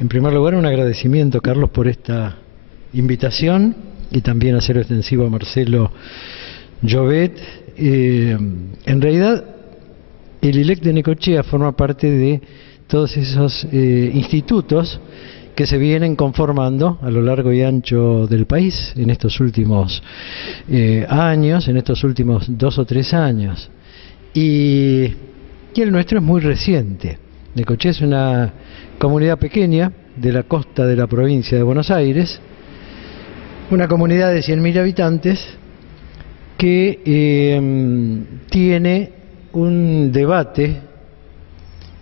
En primer lugar, un agradecimiento, Carlos, por esta invitación y también hacerlo extensivo a Marcelo Llobet. En realidad, el ILEC de Necochea forma parte de todos esos institutos que se vienen conformando a lo largo y ancho del país en estos últimos años, en estos últimos 2 o 3 años. Y el nuestro es muy reciente. Necochea es una comunidad pequeña de la costa de la provincia de Buenos Aires, una comunidad de 100.000 habitantes que tiene un debate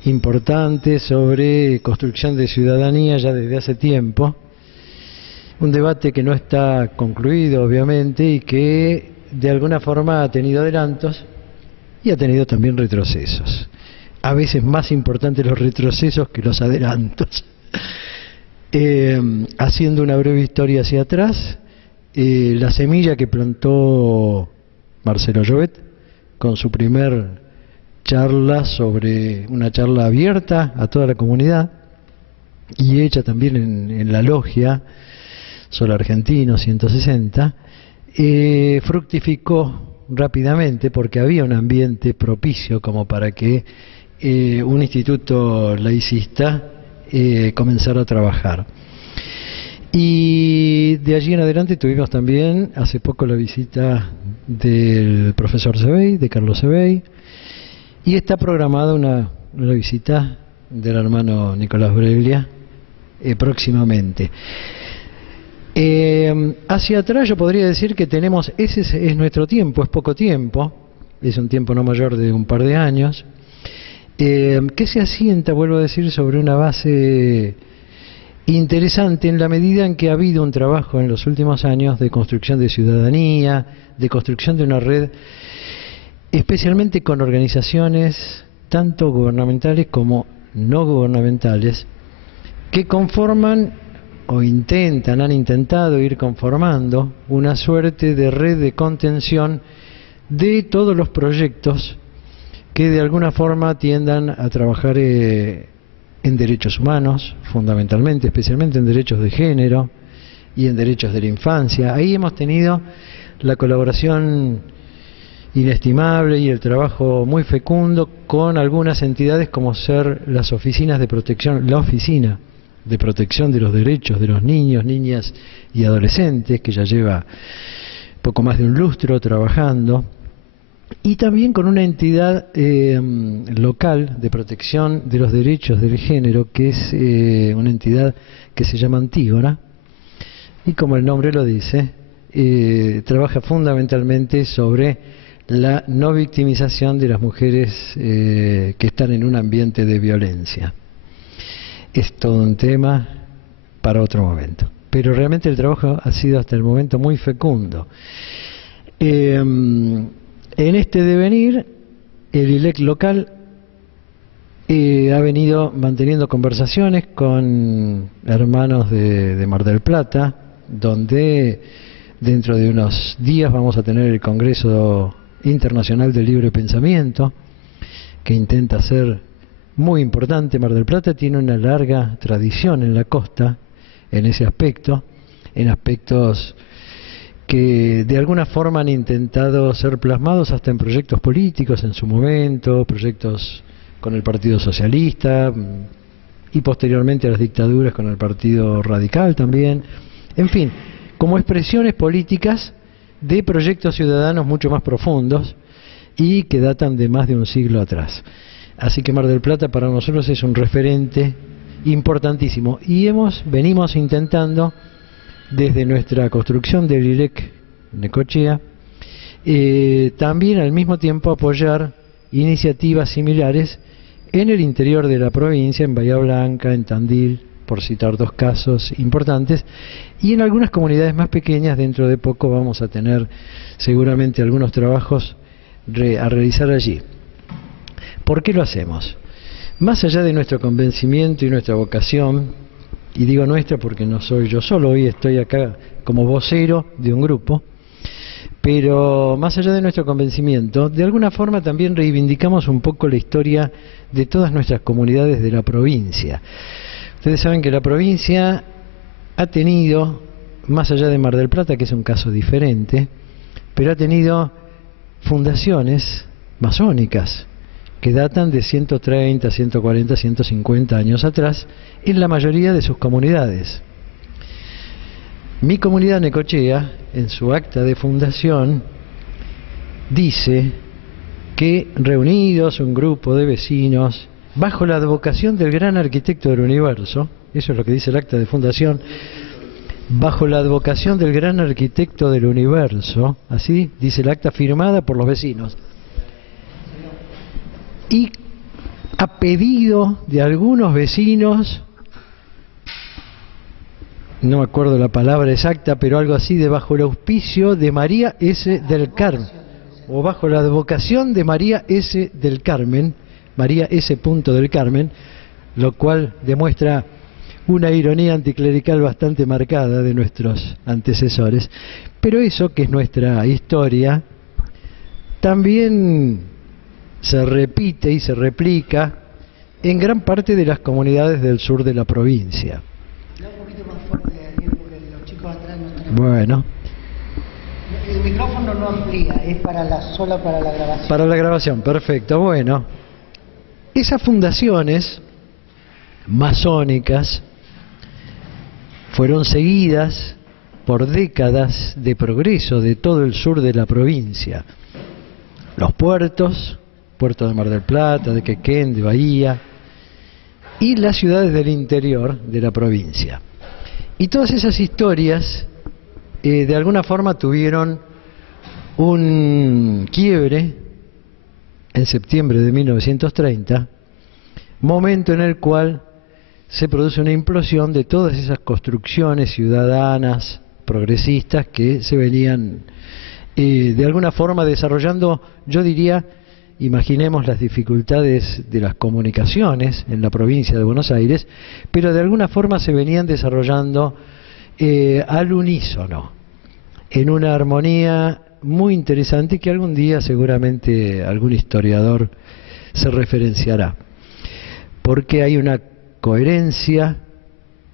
importante sobre construcción de ciudadanía ya desde hace tiempo, un debate que no está concluido obviamente y que de alguna forma ha tenido adelantos y ha tenido también retrocesos, a veces más importantes los retrocesos que los adelantos. Haciendo una breve historia hacia atrás, la semilla que plantó Marcelo Llobet con su primer charla una charla abierta a toda la comunidad y hecha también en la logia Sol Argentino 160, fructificó rápidamente porque había un ambiente propicio como para que un instituto laicista comenzara a trabajar. Y de allí en adelante tuvimos también hace poco la visita del profesor Sebey, de Carlos Sebey, y está programada una visita del hermano Nicolás Breglia próximamente. Hacia atrás yo podría decir que tenemos, ese es nuestro tiempo, es poco tiempo, es un tiempo no mayor de un par de años, que se asienta, vuelvo a decir, sobre una base interesante en la medida en que ha habido un trabajo en los últimos años de construcción de ciudadanía, de construcción de una red, especialmente con organizaciones tanto gubernamentales como no gubernamentales, que conforman o han intentado ir conformando una suerte de red de contención de todos los proyectos que de alguna forma tiendan a trabajar en derechos humanos, fundamentalmente, especialmente en derechos de género y en derechos de la infancia. Ahí hemos tenido la colaboración inestimable y el trabajo muy fecundo con algunas entidades como ser las oficinas de protección, la Oficina de Protección de los Derechos de los Niños, Niñas y Adolescentes, que ya lleva poco más de un lustro trabajando, y también con una entidad local de protección de los derechos del género, que es una entidad que se llama Antígona, y como el nombre lo dice, trabaja fundamentalmente sobre la no victimización de las mujeres que están en un ambiente de violencia. Es todo un tema para otro momento, pero realmente el trabajo ha sido hasta el momento muy fecundo. En este devenir, el ILEC local ha venido manteniendo conversaciones con hermanos de Mar del Plata, donde dentro de unos días vamos a tener el Congreso Internacional del Libre Pensamiento, que intenta ser muy importante. Mar del Plata tiene una larga tradición en la costa en ese aspecto, en aspectos que de alguna forma han intentado ser plasmados hasta en proyectos políticos en su momento, proyectos con el Partido Socialista y posteriormente a las dictaduras con el Partido Radical también, en fin, como expresiones políticas de proyectos ciudadanos mucho más profundos y que datan de más de un siglo atrás. Así que Mar del Plata para nosotros es un referente importantísimo y venimos intentando desde nuestra construcción del ILEC Necochea también al mismo tiempo apoyar iniciativas similares en el interior de la provincia, en Bahía Blanca, en Tandil, por citar 2 casos importantes, y en algunas comunidades más pequeñas. Dentro de poco vamos a tener seguramente algunos trabajos a realizar allí. ¿Por qué lo hacemos? Más allá de nuestro convencimiento y nuestra vocación, y digo nuestra porque no soy yo solo, hoy estoy acá como vocero de un grupo, pero más allá de nuestro convencimiento, de alguna forma también reivindicamos un poco la historia de todas nuestras comunidades de la provincia. Ustedes saben que la provincia ha tenido, más allá de Mar del Plata, que es un caso diferente, pero ha tenido fundaciones masónicas que datan de 130, 140, 150 años atrás en la mayoría de sus comunidades. Mi comunidad Necochea, en su acta de fundación, dice que reunidos un grupo de vecinos, bajo la advocación del gran arquitecto del universo, eso es lo que dice el acta de fundación, bajo la advocación del gran arquitecto del universo, así dice el acta firmada por los vecinos, y a pedido de algunos vecinos, no me acuerdo la palabra exacta, pero algo así, de bajo el auspicio de María S. del Carmen, o bajo la advocación de María S. del Carmen, María S. del Carmen, lo cual demuestra una ironía anticlerical bastante marcada de nuestros antecesores. Pero eso, que es nuestra historia, también se repite y se replica en gran parte de las comunidades del sur de la provincia. Bueno. El micrófono no amplía, es solo para la grabación. Para la grabación, perfecto. Bueno, esas fundaciones masónicas fueron seguidas por décadas de progreso de todo el sur de la provincia. Los puertos, puerto de Mar del Plata, de Quequén, de Bahía, y las ciudades del interior de la provincia. Y todas esas historias de alguna forma tuvieron un quiebre en septiembre de 1930, momento en el cual se produce una implosión de todas esas construcciones ciudadanas, progresistas, que se venían de alguna forma desarrollando, yo diría, imaginemos las dificultades de las comunicaciones en la provincia de Buenos Aires, pero de alguna forma se venían desarrollando al unísono, en una armonía muy interesante que algún día seguramente algún historiador se referenciará, porque hay una coherencia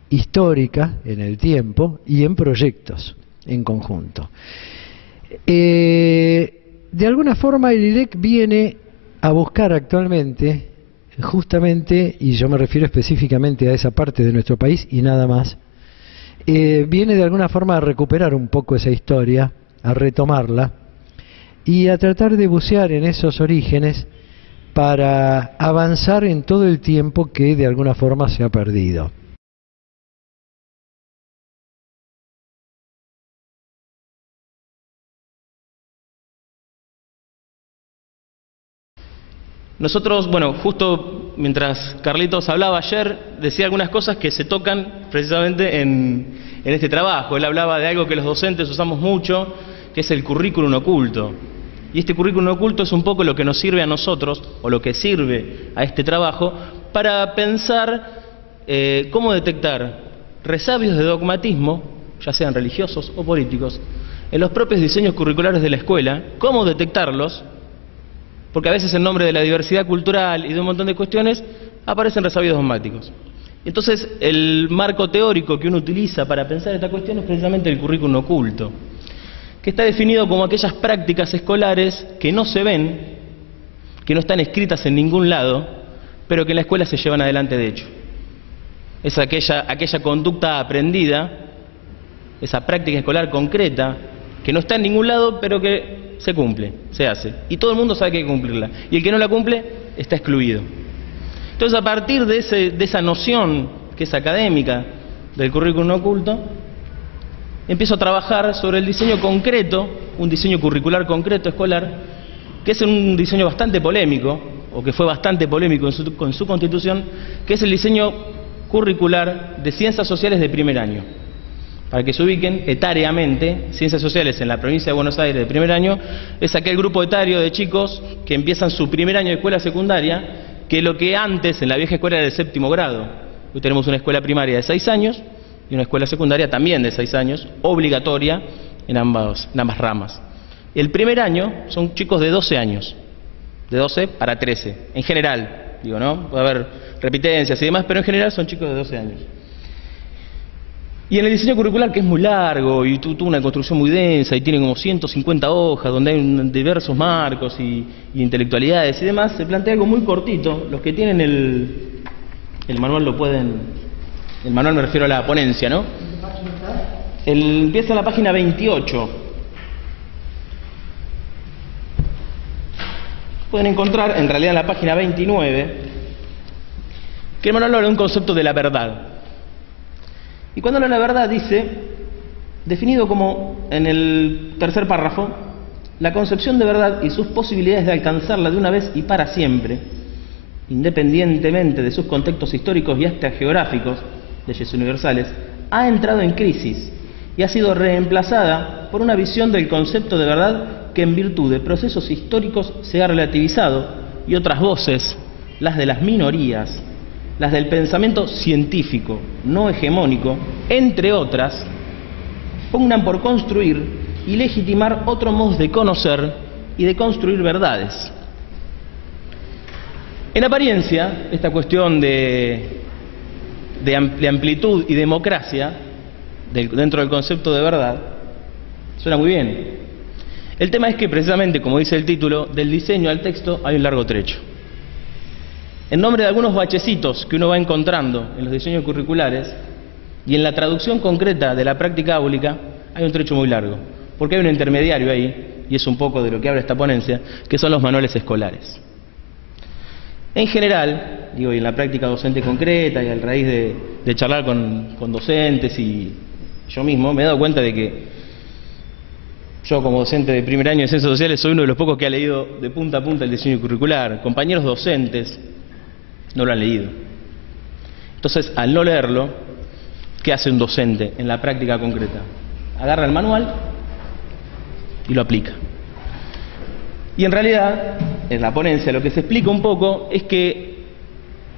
histórica en el tiempo y en proyectos en conjunto. De alguna forma el ILEC viene a buscar actualmente, justamente, y yo me refiero específicamente a esa parte de nuestro país y nada más, viene de alguna forma a recuperar un poco esa historia, a retomarla y a tratar de bucear en esos orígenes para avanzar en todo el tiempo que de alguna forma se ha perdido. Nosotros, bueno, justo mientras Carlitos hablaba ayer, decía algunas cosas que se tocan precisamente en este trabajo. Él hablaba de algo que los docentes usamos mucho, que es el currículum oculto. Y este currículum oculto es un poco lo que nos sirve a nosotros, o lo que sirve a este trabajo, para pensar cómo detectar resabios de dogmatismo, ya sean religiosos o políticos, en los propios diseños curriculares de la escuela, cómo detectarlos, porque a veces en nombre de la diversidad cultural y de un montón de cuestiones aparecen resabios dogmáticos. Entonces el marco teórico que uno utiliza para pensar esta cuestión es precisamente el currículum oculto, que está definido como aquellas prácticas escolares que no se ven, que no están escritas en ningún lado, pero que en la escuela se llevan adelante de hecho. Es aquella conducta aprendida, esa práctica escolar concreta, que no está en ningún lado, pero que se cumple, se hace. Y todo el mundo sabe que hay que cumplirla. Y el que no la cumple está excluido. Entonces, a partir de esa noción que es académica del currículum oculto, empiezo a trabajar sobre el diseño concreto, un diseño curricular concreto escolar, que es un diseño bastante polémico, o que fue bastante polémico con su constitución, que es el diseño curricular de ciencias sociales de primer año. Para que se ubiquen etariamente, ciencias sociales en la provincia de Buenos Aires de primer año es aquel grupo etario de chicos que empiezan su primer año de escuela secundaria, que lo que antes en la vieja escuela era el séptimo grado. Hoy tenemos una escuela primaria de 6 años y una escuela secundaria también de 6 años, obligatoria en ambas ramas. El primer año son chicos de 12 años, de 12 para 13, en general. digo, ¿no? Puede haber repitencias y demás, pero en general son chicos de 12 años. Y en el diseño curricular, que es muy largo y tuvo una construcción muy densa y tiene como 150 hojas, donde hay diversos marcos y intelectualidades y demás, se plantea algo muy cortito. Los que tienen el manual lo pueden... El manual me refiero a la ponencia, ¿no? Empieza en la página 28. Pueden encontrar, en realidad en la página 29, que el manual habla de un concepto de la verdad. Y cuando habla de la verdad dice, definido como en el tercer párrafo, la concepción de verdad y sus posibilidades de alcanzarla de una vez y para siempre, independientemente de sus contextos históricos y hasta geográficos, leyes universales, ha entrado en crisis y ha sido reemplazada por una visión del concepto de verdad que en virtud de procesos históricos se ha relativizado y otras voces, las de las minorías, las del pensamiento científico, no hegemónico, entre otras, pugnan por construir y legitimar otros modos de conocer y de construir verdades. En apariencia, esta cuestión de amplitud y democracia, dentro del concepto de verdad, suena muy bien. El tema es que precisamente, como dice el título, del diseño al texto hay un largo trecho. En nombre de algunos bachecitos que uno va encontrando en los diseños curriculares y en la traducción concreta de la práctica áulica, hay un trecho muy largo, porque hay un intermediario ahí, y es un poco de lo que habla esta ponencia, que son los manuales escolares. En general, digo, y en la práctica docente concreta y a raíz de charlar con docentes y yo mismo, me he dado cuenta de que yo como docente de primer año de Ciencias Sociales soy uno de los pocos que ha leído de punta a punta el diseño curricular. Compañeros docentes no lo han leído. Entonces, al no leerlo, ¿qué hace un docente en la práctica concreta? Agarra el manual y lo aplica. Y en realidad, en la ponencia lo que se explica un poco es que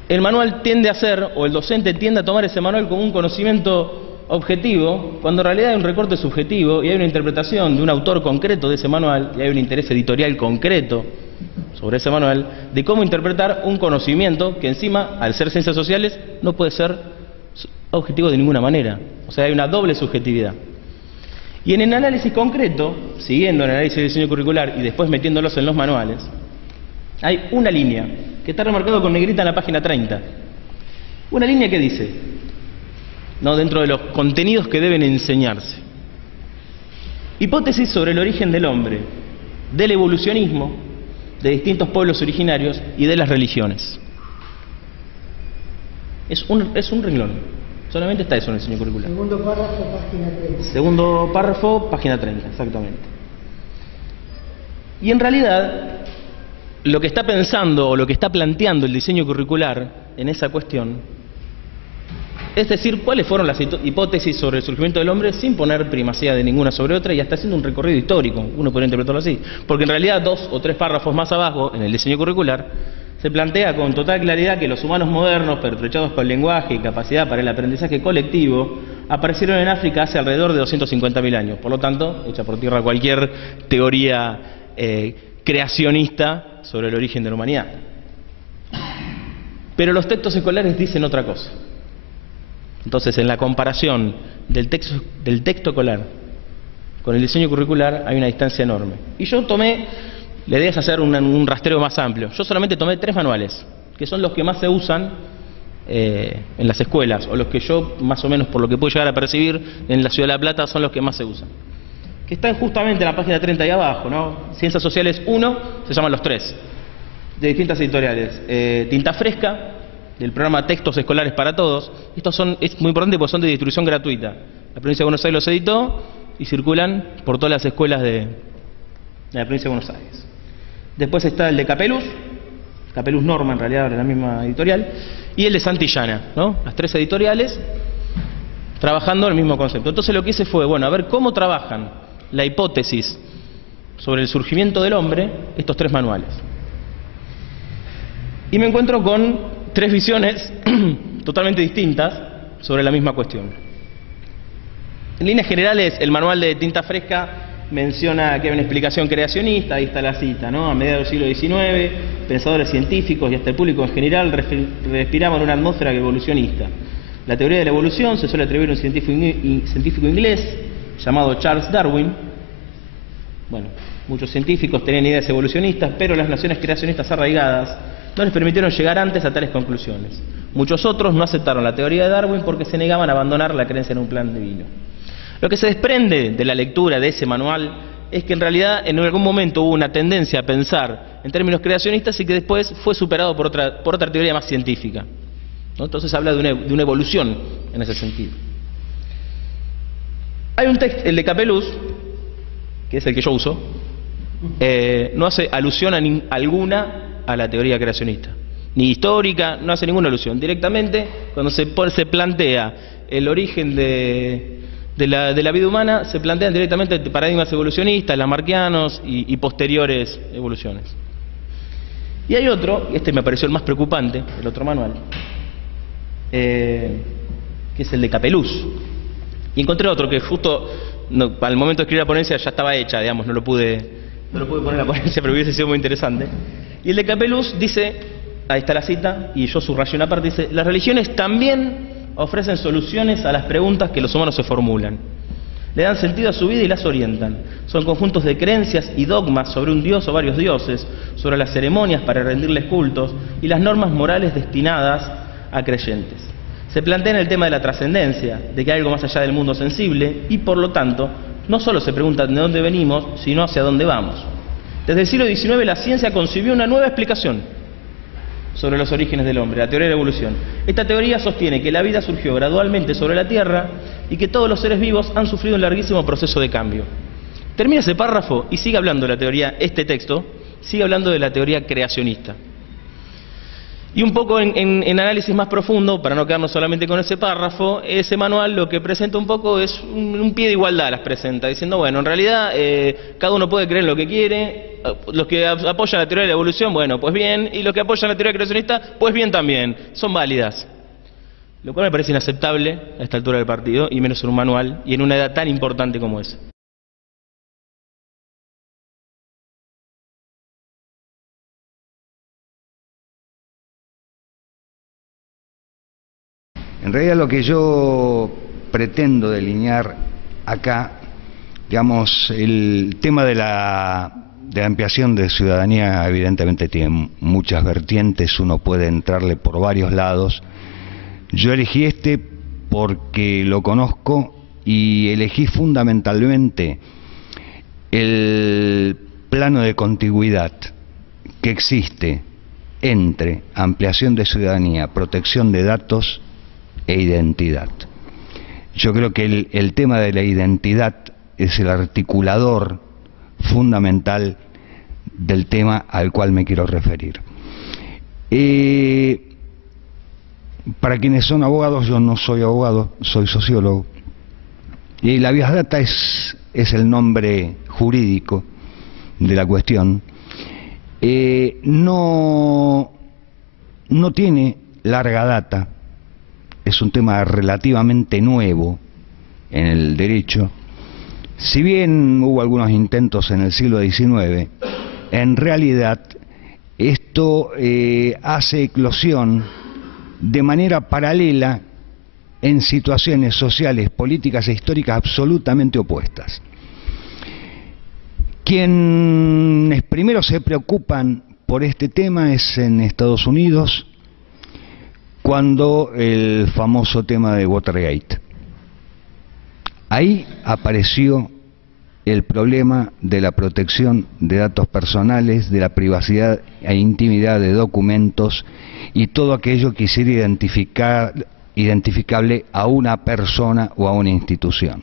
el manual tiende a ser, o el docente tiende a tomar ese manual como un conocimiento objetivo, cuando en realidad hay un recorte subjetivo y hay una interpretación de un autor concreto de ese manual y hay un interés editorial concreto sobre ese manual de cómo interpretar un conocimiento que encima, al ser ciencias sociales, no puede ser objetivo de ninguna manera. O sea, hay una doble subjetividad. Y en el análisis concreto, siguiendo el análisis de diseño curricular y después metiéndolos en los manuales, hay una línea que está remarcado con negrita en la página 30. Una línea que dice, no, dentro de los contenidos que deben enseñarse: hipótesis sobre el origen del hombre, del evolucionismo, de distintos pueblos originarios y de las religiones. Es un renglón. Solamente está eso en el diseño curricular. Segundo párrafo, página 30. Segundo párrafo, página 30, exactamente. Y en realidad, lo que está pensando o lo que está planteando el diseño curricular en esa cuestión es decir, cuáles fueron las hipótesis sobre el surgimiento del hombre sin poner primacía de ninguna sobre otra y hasta haciendo un recorrido histórico, uno podría interpretarlo así. Porque en realidad 2 o 3 párrafos más abajo, en el diseño curricular, se plantea con total claridad que los humanos modernos, pertrechados por el lenguaje y capacidad para el aprendizaje colectivo, aparecieron en África hace alrededor de 250.000 años. Por lo tanto, echa por tierra cualquier teoría creacionista sobre el origen de la humanidad. Pero los textos escolares dicen otra cosa. Entonces, en la comparación del texto escolar con el diseño curricular hay una distancia enorme. Y yo la idea es hacer un rastreo más amplio. Yo solamente tomé 3 manuales, que son los que más se usan en las escuelas, o los que yo, más o menos por lo que puedo llegar a percibir, en la Ciudad de La Plata son los que más se usan. Que están justamente en la página 30 ahí abajo, ¿no? Ciencias Sociales 1, se llaman los 3, de distintas editoriales. Tinta Fresca, del programa Textos Escolares para Todos. Estos es muy importante porque son de distribución gratuita. La provincia de Buenos Aires los editó y circulan por todas las escuelas de la provincia de Buenos Aires. Después está el de Capeluz Norma, en realidad, de la misma editorial, y el de Santillana, ¿no? Las 3 editoriales trabajando el mismo concepto. Entonces lo que hice fue, bueno, a ver cómo trabajan la hipótesis sobre el surgimiento del hombre estos 3 manuales. Y me encuentro con 3 visiones totalmente distintas sobre la misma cuestión. En líneas generales, el manual de Tinta Fresca menciona que hay una explicación creacionista, ahí está la cita, ¿no? A mediados del siglo XIX, pensadores científicos y hasta el público en general respiraban una atmósfera evolucionista. La teoría de la evolución se suele atribuir a un científico inglés llamado Charles Darwin. Bueno, muchos científicos tenían ideas evolucionistas, pero las nociones creacionistas arraigadas no les permitieron llegar antes a tales conclusiones. Muchos otros no aceptaron la teoría de Darwin porque se negaban a abandonar la creencia en un plan divino. Lo que se desprende de la lectura de ese manual es que en realidad en algún momento hubo una tendencia a pensar en términos creacionistas y que después fue superado por otra teoría más científica, ¿no? Entonces habla de una evolución en ese sentido. Hay un texto, el de Capeluz, que es el que yo uso, no hace alusión alguna a la teoría creacionista, ni histórica, no hace ninguna alusión. Directamente, cuando se plantea el origen de la vida humana, se plantean directamente paradigmas evolucionistas, lamarckianos y posteriores evoluciones. Y hay otro, y este me pareció el más preocupante, el otro manual, que es el de Capeluz. Y encontré otro que justo para el momento de escribir la ponencia ya estaba hecha, digamos, no lo pude poner en la ponencia, pero hubiese sido muy interesante. Y el de Capeluz dice, ahí está la cita, y yo subrayé una parte, dice: las religiones también ofrecen soluciones a las preguntas que los humanos se formulan. Le dan sentido a su vida y las orientan. Son conjuntos de creencias y dogmas sobre un dios o varios dioses, sobre las ceremonias para rendirles cultos y las normas morales destinadas a creyentes. Se plantea el tema de la trascendencia, de que hay algo más allá del mundo sensible, y por lo tanto, no solo se preguntan de dónde venimos, sino hacia dónde vamos. Desde el siglo XIX la ciencia concibió una nueva explicación sobre los orígenes del hombre, la teoría de la evolución. Esta teoría sostiene que la vida surgió gradualmente sobre la Tierra y que todos los seres vivos han sufrido un larguísimo proceso de cambio. Termina ese párrafo y sigue hablando de la teoría, este texto, sigue hablando de la teoría creacionista. Y un poco en análisis más profundo, para no quedarnos solamente con ese párrafo, ese manual lo que presenta un poco es un pie de igualdad, las presenta, diciendo, bueno, en realidad cada uno puede creer en lo que quiere, los que apoyan la teoría de la evolución, bueno, pues bien, y los que apoyan la teoría creacionista, pues bien también, son válidas. Lo cual me parece inaceptable a esta altura del partido, y menos en un manual, y en una edad tan importante como esa. En realidad lo que yo pretendo delinear acá, digamos, el tema de la ampliación de ciudadanía evidentemente tiene muchas vertientes, uno puede entrarle por varios lados. Yo elegí este porque lo conozco y elegí fundamentalmente el plano de contigüidad que existe entre ampliación de ciudadanía, protección de datos e identidad. Yo creo que el tema de la identidad es el articulador fundamental del tema al cual me quiero referir. Para quienes son abogados, yo no soy abogado, soy sociólogo, y la Habeas Data es el nombre jurídico de la cuestión. No tiene larga data, es un tema relativamente nuevo en el derecho. Si bien hubo algunos intentos en el siglo XIX, en realidad esto hace eclosión de manera paralela en situaciones sociales, políticas e históricas absolutamente opuestas. Quienes primero se preocupan por este tema es en Estados Unidos, cuando el famoso tema de Watergate. Ahí apareció el problema de la protección de datos personales, de la privacidad e intimidad de documentos y todo aquello que hiciera identificable a una persona o a una institución.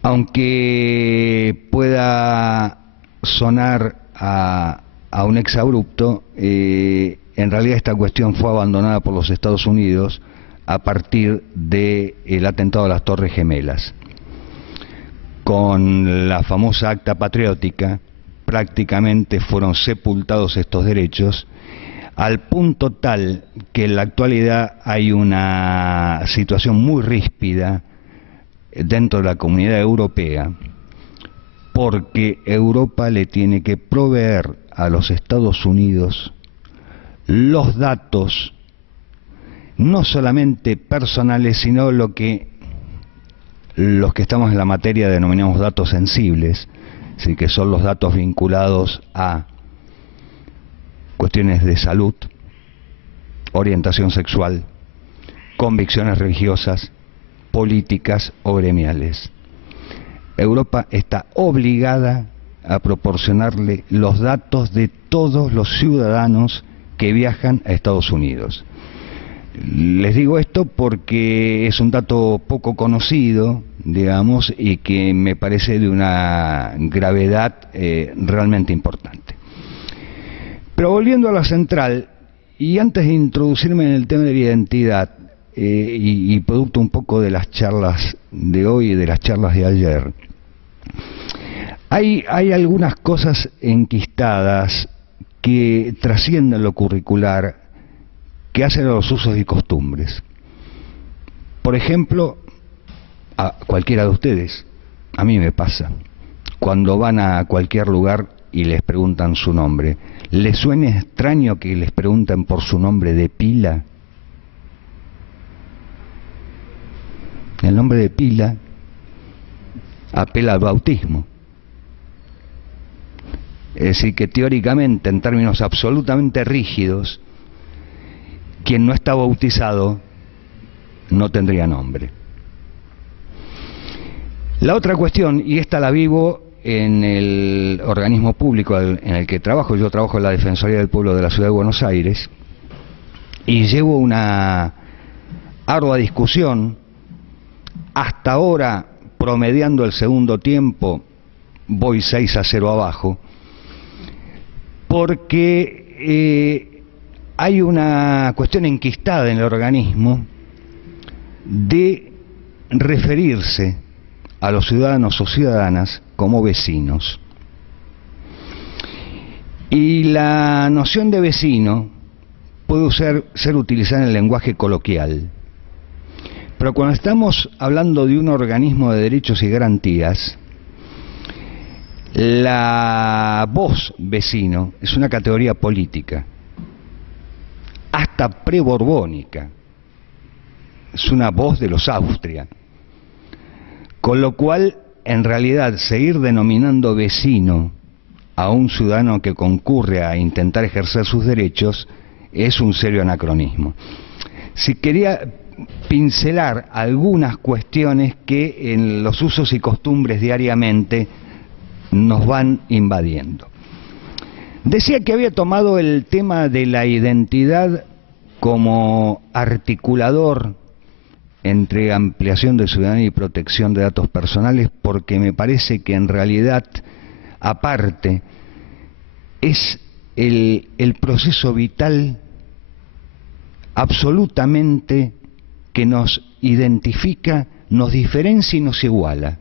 Aunque pueda sonar a un exabrupto, en realidad esta cuestión fue abandonada por los Estados Unidos a partir del atentado a las Torres Gemelas. Con la famosa Acta Patriótica, prácticamente fueron sepultados estos derechos, al punto tal que en la actualidad hay una situación muy ríspida dentro de la Comunidad Europea, porque Europa le tiene que proveer a los Estados Unidos los datos, no solamente personales, sino los que estamos en la materia denominamos datos sensibles, así que son los datos vinculados a cuestiones de salud, orientación sexual, convicciones religiosas, políticas o gremiales. Europa está obligada a proporcionarle los datos de todos los ciudadanos que viajan a Estados Unidos. Les digo esto porque es un dato poco conocido, digamos, y que me parece de una gravedad realmente importante. Pero volviendo a la central, y antes de introducirme en el tema de la identidad, y producto un poco de las charlas de hoy y de las charlas de ayer, hay algunas cosas enquistadas que trascienden lo curricular, que hacen a los usos y costumbres. Por ejemplo, a cualquiera de ustedes, a mí me pasa, cuando van a cualquier lugar y les preguntan su nombre, ¿les suena extraño que les pregunten por su nombre de pila? El nombre de pila apela al bautismo. Es decir, que teóricamente, en términos absolutamente rígidos, quien no está bautizado no tendría nombre. La otra cuestión, y esta la vivo en el organismo público en el que trabajo, yo trabajo en la Defensoría del Pueblo de la Ciudad de Buenos Aires, y llevo una ardua discusión, hasta ahora promediando el segundo tiempo, voy 6-0 abajo, porque hay una cuestión enquistada en el organismo de referirse a los ciudadanos o ciudadanas como vecinos. Y la noción de vecino puede ser utilizada en el lenguaje coloquial, pero cuando estamos hablando de un organismo de derechos y garantías, la voz vecino es una categoría política, hasta preborbónica, es una voz de los Austria, con lo cual en realidad seguir denominando vecino a un ciudadano que concurre a intentar ejercer sus derechos es un serio anacronismo. Si quería pincelar algunas cuestiones que en los usos y costumbres diariamente nos van invadiendo. Decía que había tomado el tema de la identidad como articulador entre ampliación de ciudadanía y protección de datos personales, porque me parece que en realidad, aparte, es el proceso vital absolutamente que nos identifica, nos diferencia y nos iguala.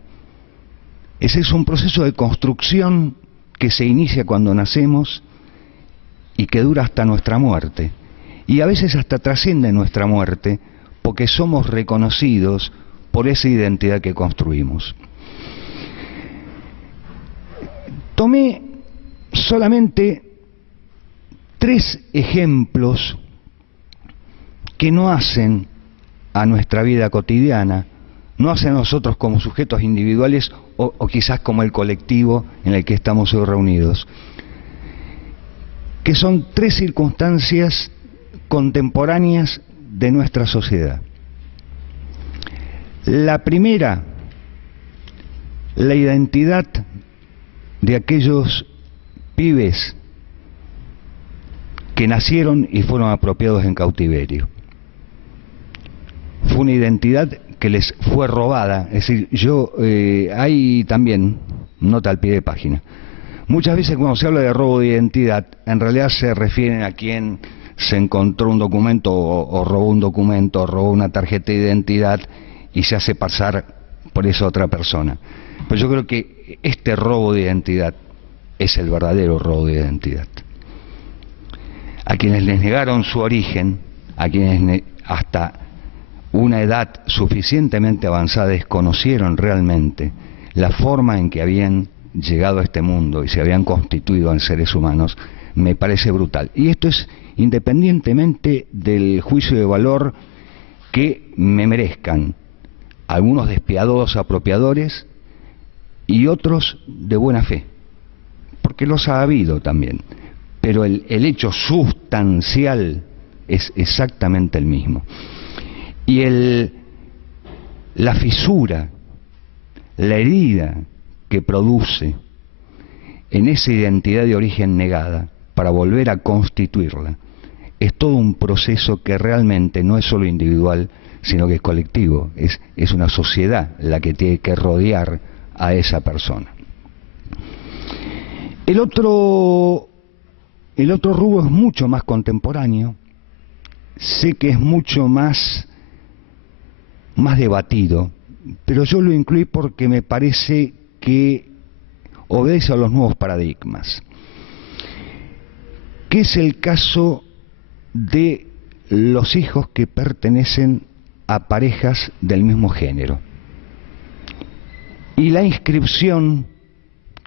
Ese es un proceso de construcción que se inicia cuando nacemos y que dura hasta nuestra muerte. Y a veces hasta trasciende nuestra muerte, porque somos reconocidos por esa identidad que construimos. Tomé solamente 3 ejemplos que no hacen a nuestra vida cotidiana, no hacen a nosotros como sujetos individuales o quizás como el colectivo en el que estamos hoy reunidos, que son 3 circunstancias contemporáneas de nuestra sociedad. La primera, la identidad de aquellos pibes que nacieron y fueron apropiados en cautiverio. Fue una identidad que les fue robada, es decir, hay también, nota al pie de página, muchas veces cuando se habla de robo de identidad, en realidad se refieren a quien se encontró un documento o robó un documento, o robó una tarjeta de identidad y se hace pasar por esa otra persona. Pero yo creo que este robo de identidad es el verdadero robo de identidad. A quienes les negaron su origen, a quienes hasta una edad suficientemente avanzada desconocieron realmente la forma en que habían llegado a este mundo y se habían constituido en seres humanos, me parece brutal. Y esto es independientemente del juicio de valor que me merezcan algunos despiadados apropiadores y otros de buena fe, porque los ha habido también, pero el hecho sustancial es exactamente el mismo. Y la fisura, la herida que produce en esa identidad de origen negada para volver a constituirla, es todo un proceso que realmente no es solo individual, sino que es colectivo, es una sociedad la que tiene que rodear a esa persona. El otro rubro es mucho más contemporáneo, sé que es mucho más debatido, pero yo lo incluí porque me parece que obedece a los nuevos paradigmas, que es el caso de los hijos que pertenecen a parejas del mismo género y la inscripción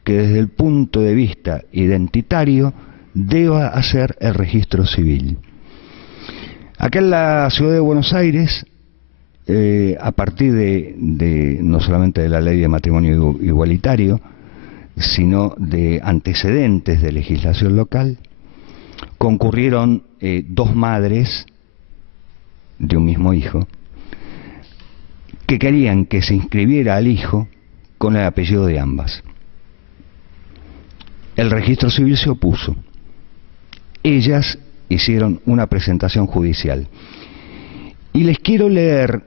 que desde el punto de vista identitario deba hacer el registro civil. Acá en la ciudad de Buenos Aires, a partir de no solamente de la ley de matrimonio igualitario, sino de antecedentes de legislación local, concurrieron 2 madres de un mismo hijo que querían que se inscribiera al hijo con el apellido de ambas. El registro civil se opuso. Ellas hicieron una presentación judicial. Y les quiero leer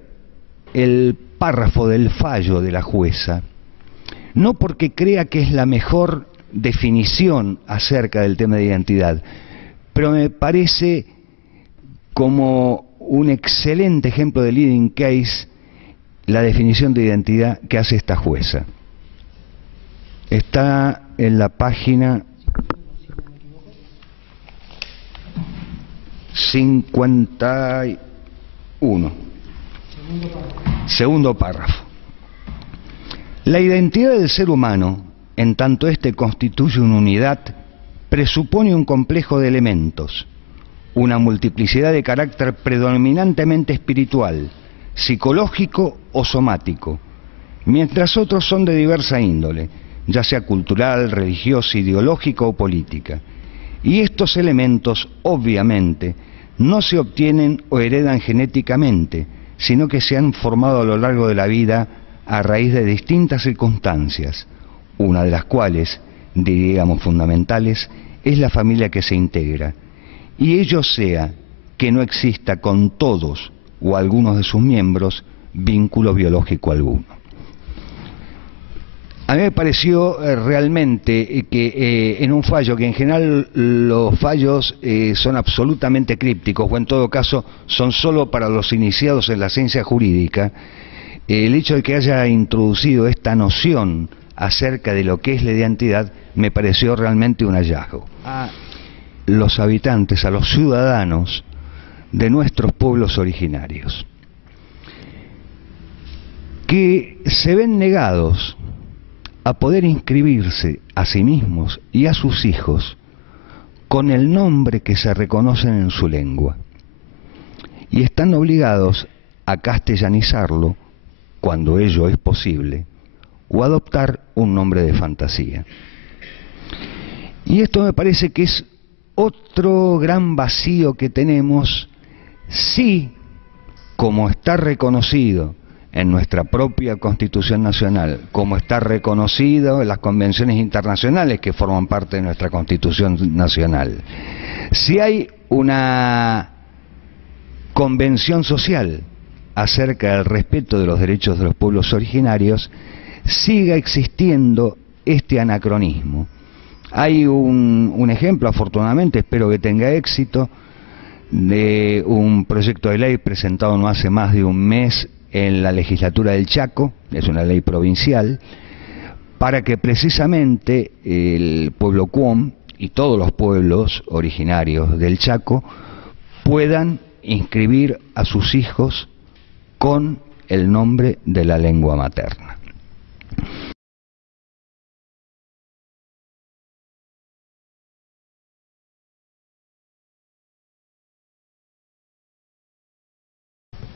el párrafo del fallo de la jueza, no porque crea que es la mejor definición acerca del tema de identidad, pero me parece como un excelente ejemplo de leading case la definición de identidad que hace esta jueza. Está en la página 51, segundo párrafo. La identidad del ser humano, en tanto éste constituye una unidad, presupone un complejo de elementos, una multiplicidad de carácter predominantemente espiritual, psicológico o somático, mientras otros son de diversa índole, ya sea cultural, religiosa, ideológica o política. Y estos elementos, obviamente, no se obtienen o heredan genéticamente, sino que se han formado a lo largo de la vida a raíz de distintas circunstancias, una de las cuales, diríamos fundamentales, es la familia que se integra, y ello sea que no exista con todos o algunos de sus miembros vínculo biológico alguno. A mí me pareció realmente que en un fallo, que en general los fallos son absolutamente crípticos, o en todo caso son solo para los iniciados en la ciencia jurídica, el hecho de que haya introducido esta noción acerca de lo que es la identidad me pareció realmente un hallazgo. A los habitantes, a los ciudadanos de nuestros pueblos originarios, que se ven negados a poder inscribirse a sí mismos y a sus hijos con el nombre que se reconocen en su lengua, y están obligados a castellanizarlo cuando ello es posible, o adoptar un nombre de fantasía. Y esto me parece que es otro gran vacío que tenemos si, como está reconocido en nuestra propia Constitución Nacional, como está reconocido en las convenciones internacionales que forman parte de nuestra Constitución Nacional, si hay una convención social acerca del respeto de los derechos de los pueblos originarios, siga existiendo este anacronismo. Hay un ejemplo, afortunadamente, espero que tenga éxito, de un proyecto de ley presentado no hace más de un mes en la legislatura del Chaco, es una ley provincial, para que precisamente el pueblo Cuom y todos los pueblos originarios del Chaco puedan inscribir a sus hijos con el nombre de la lengua materna.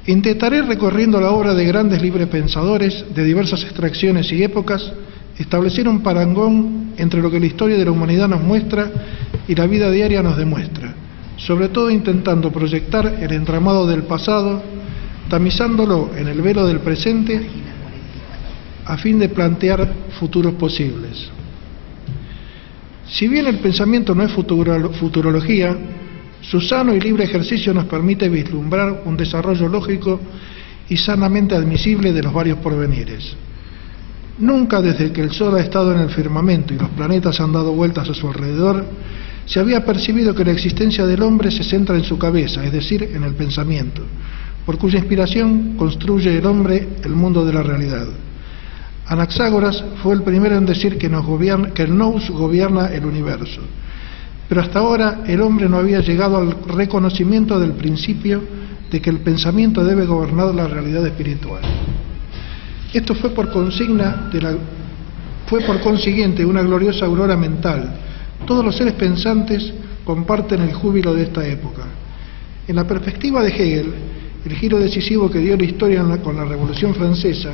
Intentaré, recorriendo la obra de grandes librepensadores de diversas extracciones y épocas, establecer un parangón entre lo que la historia de la humanidad nos muestra y la vida diaria nos demuestra, sobre todo intentando proyectar el entramado del pasado, tamizándolo en el velo del presente, a fin de plantear futuros posibles. Si bien el pensamiento no es futurología, su sano y libre ejercicio nos permite vislumbrar un desarrollo lógico y sanamente admisible de los varios porvenires. Nunca desde que el Sol ha estado en el firmamento y los planetas han dado vueltas a su alrededor, se había percibido que la existencia del hombre se centra en su cabeza, es decir, en el pensamiento, por cuya inspiración construye el hombre el mundo de la realidad. Anaxágoras fue el primero en decir que el nous gobierna el universo. Pero hasta ahora el hombre no había llegado al reconocimiento del principio de que el pensamiento debe gobernar la realidad espiritual. Esto fue por consiguiente una gloriosa aurora mental. Todos los seres pensantes comparten el júbilo de esta época. En la perspectiva de Hegel, el giro decisivo que dio la historia con la Revolución Francesa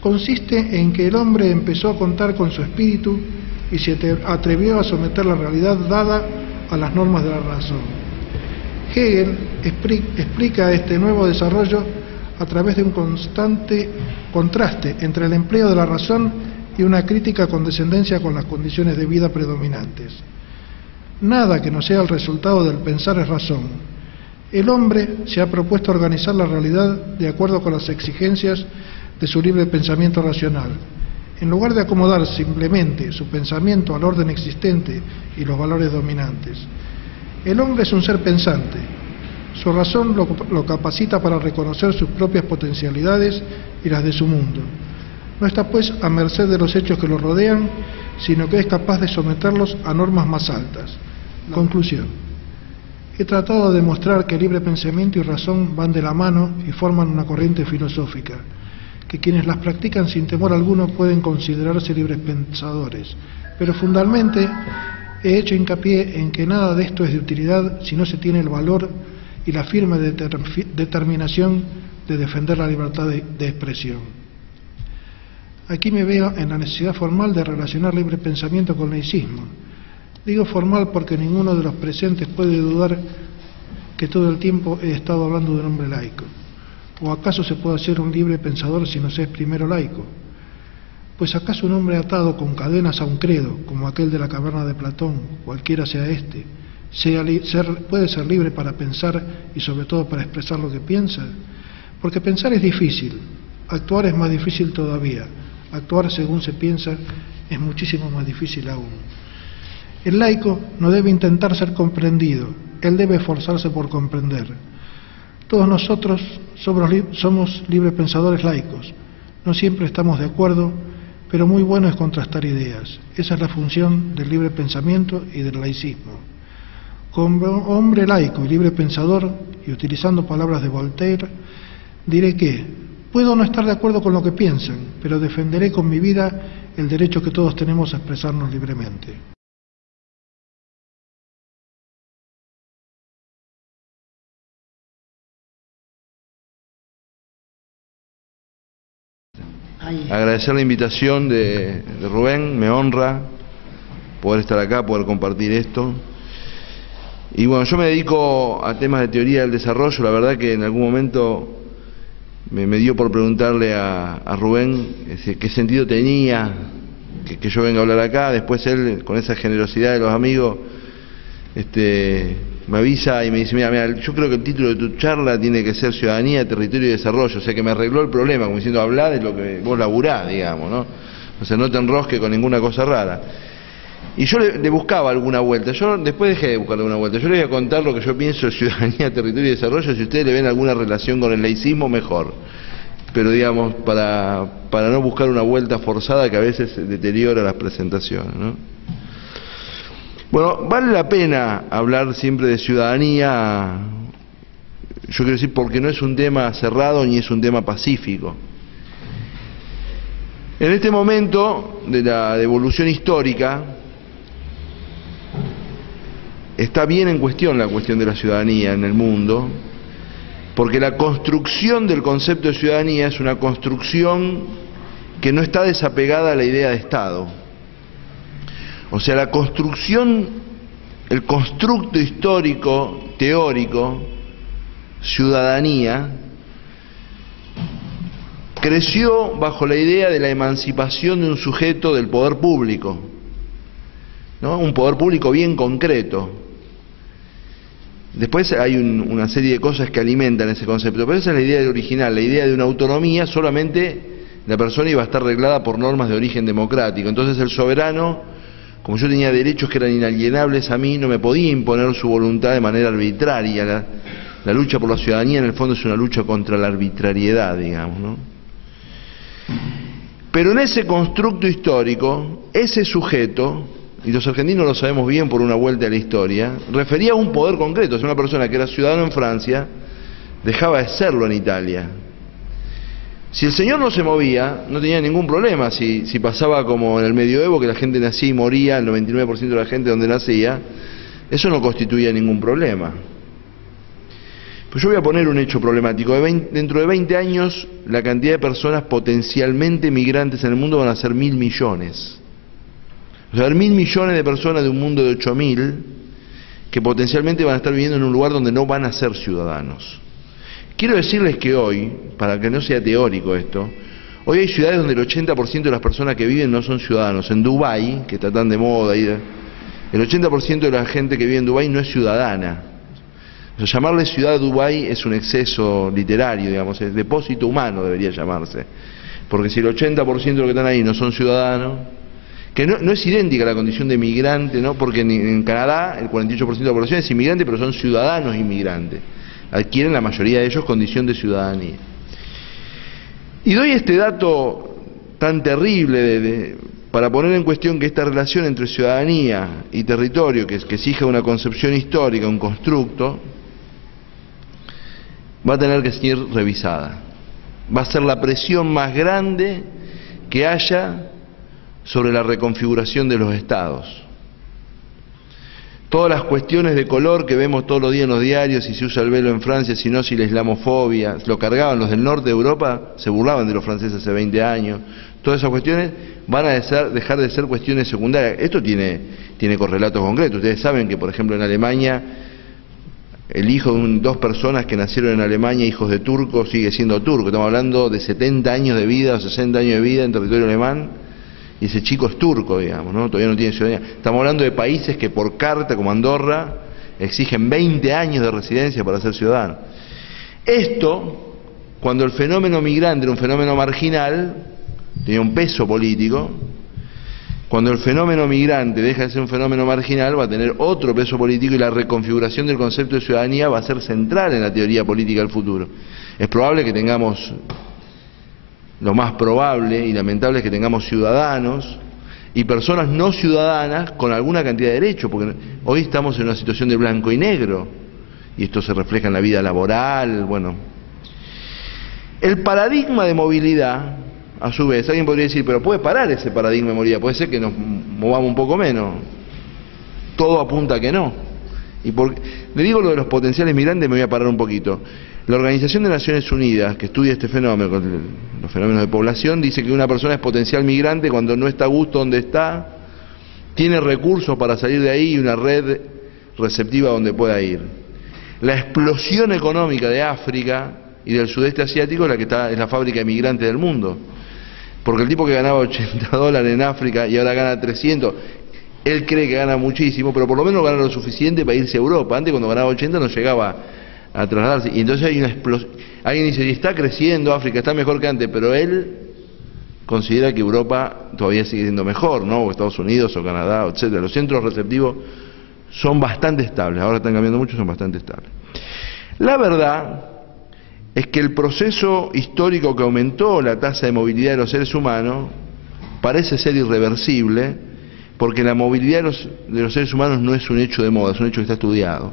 consiste en que el hombre empezó a contar con su espíritu y se atrevió a someter la realidad dada a las normas de la razón. Hegel explica este nuevo desarrollo a través de un constante contraste entre el empleo de la razón y una crítica condescendencia con las condiciones de vida predominantes. Nada que no sea el resultado del pensar es razón. El hombre se ha propuesto organizar la realidad de acuerdo con las exigencias de su libre pensamiento racional. En lugar de acomodar simplemente su pensamiento al orden existente y los valores dominantes. El hombre es un ser pensante. Su razón lo capacita para reconocer sus propias potencialidades y las de su mundo. No está pues a merced de los hechos que lo rodean, sino que es capaz de someterlos a normas más altas. Conclusión. He tratado de demostrar que libre pensamiento y razón van de la mano y forman una corriente filosófica, que quienes las practican sin temor alguno pueden considerarse libres pensadores, pero fundamentalmente he hecho hincapié en que nada de esto es de utilidad si no se tiene el valor y la firme determinación de defender la libertad de expresión. Aquí me veo en la necesidad formal de relacionar libre pensamiento con laicismo. Digo formal porque ninguno de los presentes puede dudar que todo el tiempo he estado hablando de un hombre laico. ¿O acaso se puede ser un libre pensador si no se es primero laico? Pues acaso un hombre atado con cadenas a un credo, como aquel de la caverna de Platón, cualquiera sea este, puede ser libre para pensar y sobre todo para expresar lo que piensa? Porque pensar es difícil, actuar es más difícil todavía, actuar según se piensa es muchísimo más difícil aún. El laico no debe intentar ser comprendido, él debe esforzarse por comprender. Todos nosotros somos libres pensadores laicos. No siempre estamos de acuerdo, pero muy bueno es contrastar ideas. Esa es la función del libre pensamiento y del laicismo. Como hombre laico y libre pensador, y utilizando palabras de Voltaire, diré que puedo no estar de acuerdo con lo que piensan, pero defenderé con mi vida el derecho que todos tenemos a expresarnos libremente. Agradecer la invitación de Rubén, me honra poder estar acá, poder compartir esto. Y bueno, yo me dedico a temas de teoría del desarrollo. La verdad que en algún momento me dio por preguntarle a Rubén qué sentido tenía que yo venga a hablar acá. Después él, con esa generosidad de los amigos, me avisa y me dice, mira, yo creo que el título de tu charla tiene que ser Ciudadanía, Territorio y Desarrollo. O sea, que me arregló el problema, como diciendo, hablar de lo que vos laburás, digamos, ¿no? O sea, no te enrosques con ninguna cosa rara. Y yo le buscaba alguna vuelta. Yo después dejé de buscarle una vuelta. Yo les voy a contar lo que yo pienso de Ciudadanía, Territorio y Desarrollo. Si ustedes le ven alguna relación con el laicismo, mejor. Pero digamos, para no buscar una vuelta forzada que a veces deteriora las presentaciones, ¿no? Bueno, vale la pena hablar siempre de ciudadanía. yo quiero decir porque no es un tema cerrado ni es un tema pacífico. En este momento de la devolución histórica está bien en cuestión la cuestión de la ciudadanía en el mundo, porque la construcción del concepto de ciudadanía es una construcción que no está desapegada a la idea de Estado. O sea, la construcción, el constructo histórico, teórico, ciudadanía, creció bajo la idea de la emancipación de un sujeto del poder público, ¿no? Un poder público bien concreto. Después hay una serie de cosas que alimentan ese concepto, pero esa es la idea original, la idea de una autonomía, solamente la persona iba a estar reglada por normas de origen democrático. Entonces el soberano, como yo tenía derechos que eran inalienables a mí, no me podía imponer su voluntad de manera arbitraria. La lucha por la ciudadanía en el fondo es una lucha contra la arbitrariedad, digamos, ¿no? Pero en ese constructo histórico, ese sujeto, y los argentinos lo sabemos bien por una vuelta a la historia, refería a un poder concreto. O sea, una persona que era ciudadano en Francia dejaba de serlo en Italia. Si el señor no se movía, no tenía ningún problema. Si pasaba como en el medioevo, que la gente nacía y moría, el 99% de la gente donde nacía, eso no constituía ningún problema. Pues yo voy a poner un hecho problemático. Dentro de 20 años, la cantidad de personas potencialmente migrantes en el mundo van a ser 1.000 millones. O sea, 1.000 millones de personas de un mundo de 8.000 que potencialmente van a estar viviendo en un lugar donde no van a ser ciudadanos. Quiero decirles que hoy, para que no sea teórico esto, hoy hay ciudades donde el 80% de las personas que viven no son ciudadanos. En Dubái, que está tan de moda, el 80% de la gente que vive en Dubái no es ciudadana. O sea, llamarle ciudad Dubái es un exceso literario, digamos, es depósito humano debería llamarse. Porque si el 80% de los que están ahí no son ciudadanos, que no es idéntica a la condición de migrante, ¿no? Porque en Canadá el 48% de la población es inmigrante, pero son ciudadanos inmigrantes. Adquieren la mayoría de ellos condición de ciudadanía. Y doy este dato tan terrible para poner en cuestión que esta relación entre ciudadanía y territorio, que exige una concepción histórica, un constructo, va a tener que ser revisada. Va a ser la presión más grande que haya sobre la reconfiguración de los estados. Todas las cuestiones de color que vemos todos los días en los diarios, si se usa el velo en Francia, si no, si la islamofobia, lo cargaban los del norte de Europa, se burlaban de los franceses hace 20 años, todas esas cuestiones van a dejar de ser cuestiones secundarias. Esto tiene correlatos concretos. Ustedes saben que, por ejemplo, en Alemania, el hijo de dos personas que nacieron en Alemania, hijos de turcos, sigue siendo turco. Estamos hablando de 70 años de vida o 60 años de vida en territorio alemán, y ese chico es turco, digamos, ¿no? Todavía no tiene ciudadanía. Estamos hablando de países que por carta, como Andorra, exigen 20 años de residencia para ser ciudadano. Esto, cuando el fenómeno migrante era un fenómeno marginal, tenía un peso político. Cuando el fenómeno migrante deja de ser un fenómeno marginal, va a tener otro peso político, y la reconfiguración del concepto de ciudadanía va a ser central en la teoría política del futuro. Es probable que tengamos, lo más probable y lamentable es que tengamos ciudadanos y personas no ciudadanas con alguna cantidad de derechos, porque hoy estamos en una situación de blanco y negro, y esto se refleja en la vida laboral. Bueno, el paradigma de movilidad, a su vez, alguien podría decir, pero puede parar ese paradigma de movilidad, puede ser que nos movamos un poco menos. Todo apunta a que no. Y le digo lo de los potenciales migrantes, me voy a parar un poquito. La Organización de Naciones Unidas, que estudia este fenómeno, los fenómenos de población, dice que una persona es potencial migrante cuando no está a gusto donde está, tiene recursos para salir de ahí y una red receptiva donde pueda ir. La explosión económica de África y del sudeste asiático es la fábrica de migrantes del mundo. Porque el tipo que ganaba $80 en África y ahora gana 300, él cree que gana muchísimo, pero por lo menos gana lo suficiente para irse a Europa. Antes, cuando ganaba 80, no llegaba a trasladarse. Y entonces hay una explosión. Alguien dice, y está creciendo África, está mejor que antes, pero él considera que Europa todavía sigue siendo mejor, ¿no? O Estados Unidos o Canadá, etcétera. Los centros receptivos son bastante estables, ahora están cambiando mucho, son bastante estables. La verdad es que el proceso histórico que aumentó la tasa de movilidad de los seres humanos parece ser irreversible, porque la movilidad de los seres humanos no es un hecho de moda, es un hecho que está estudiado.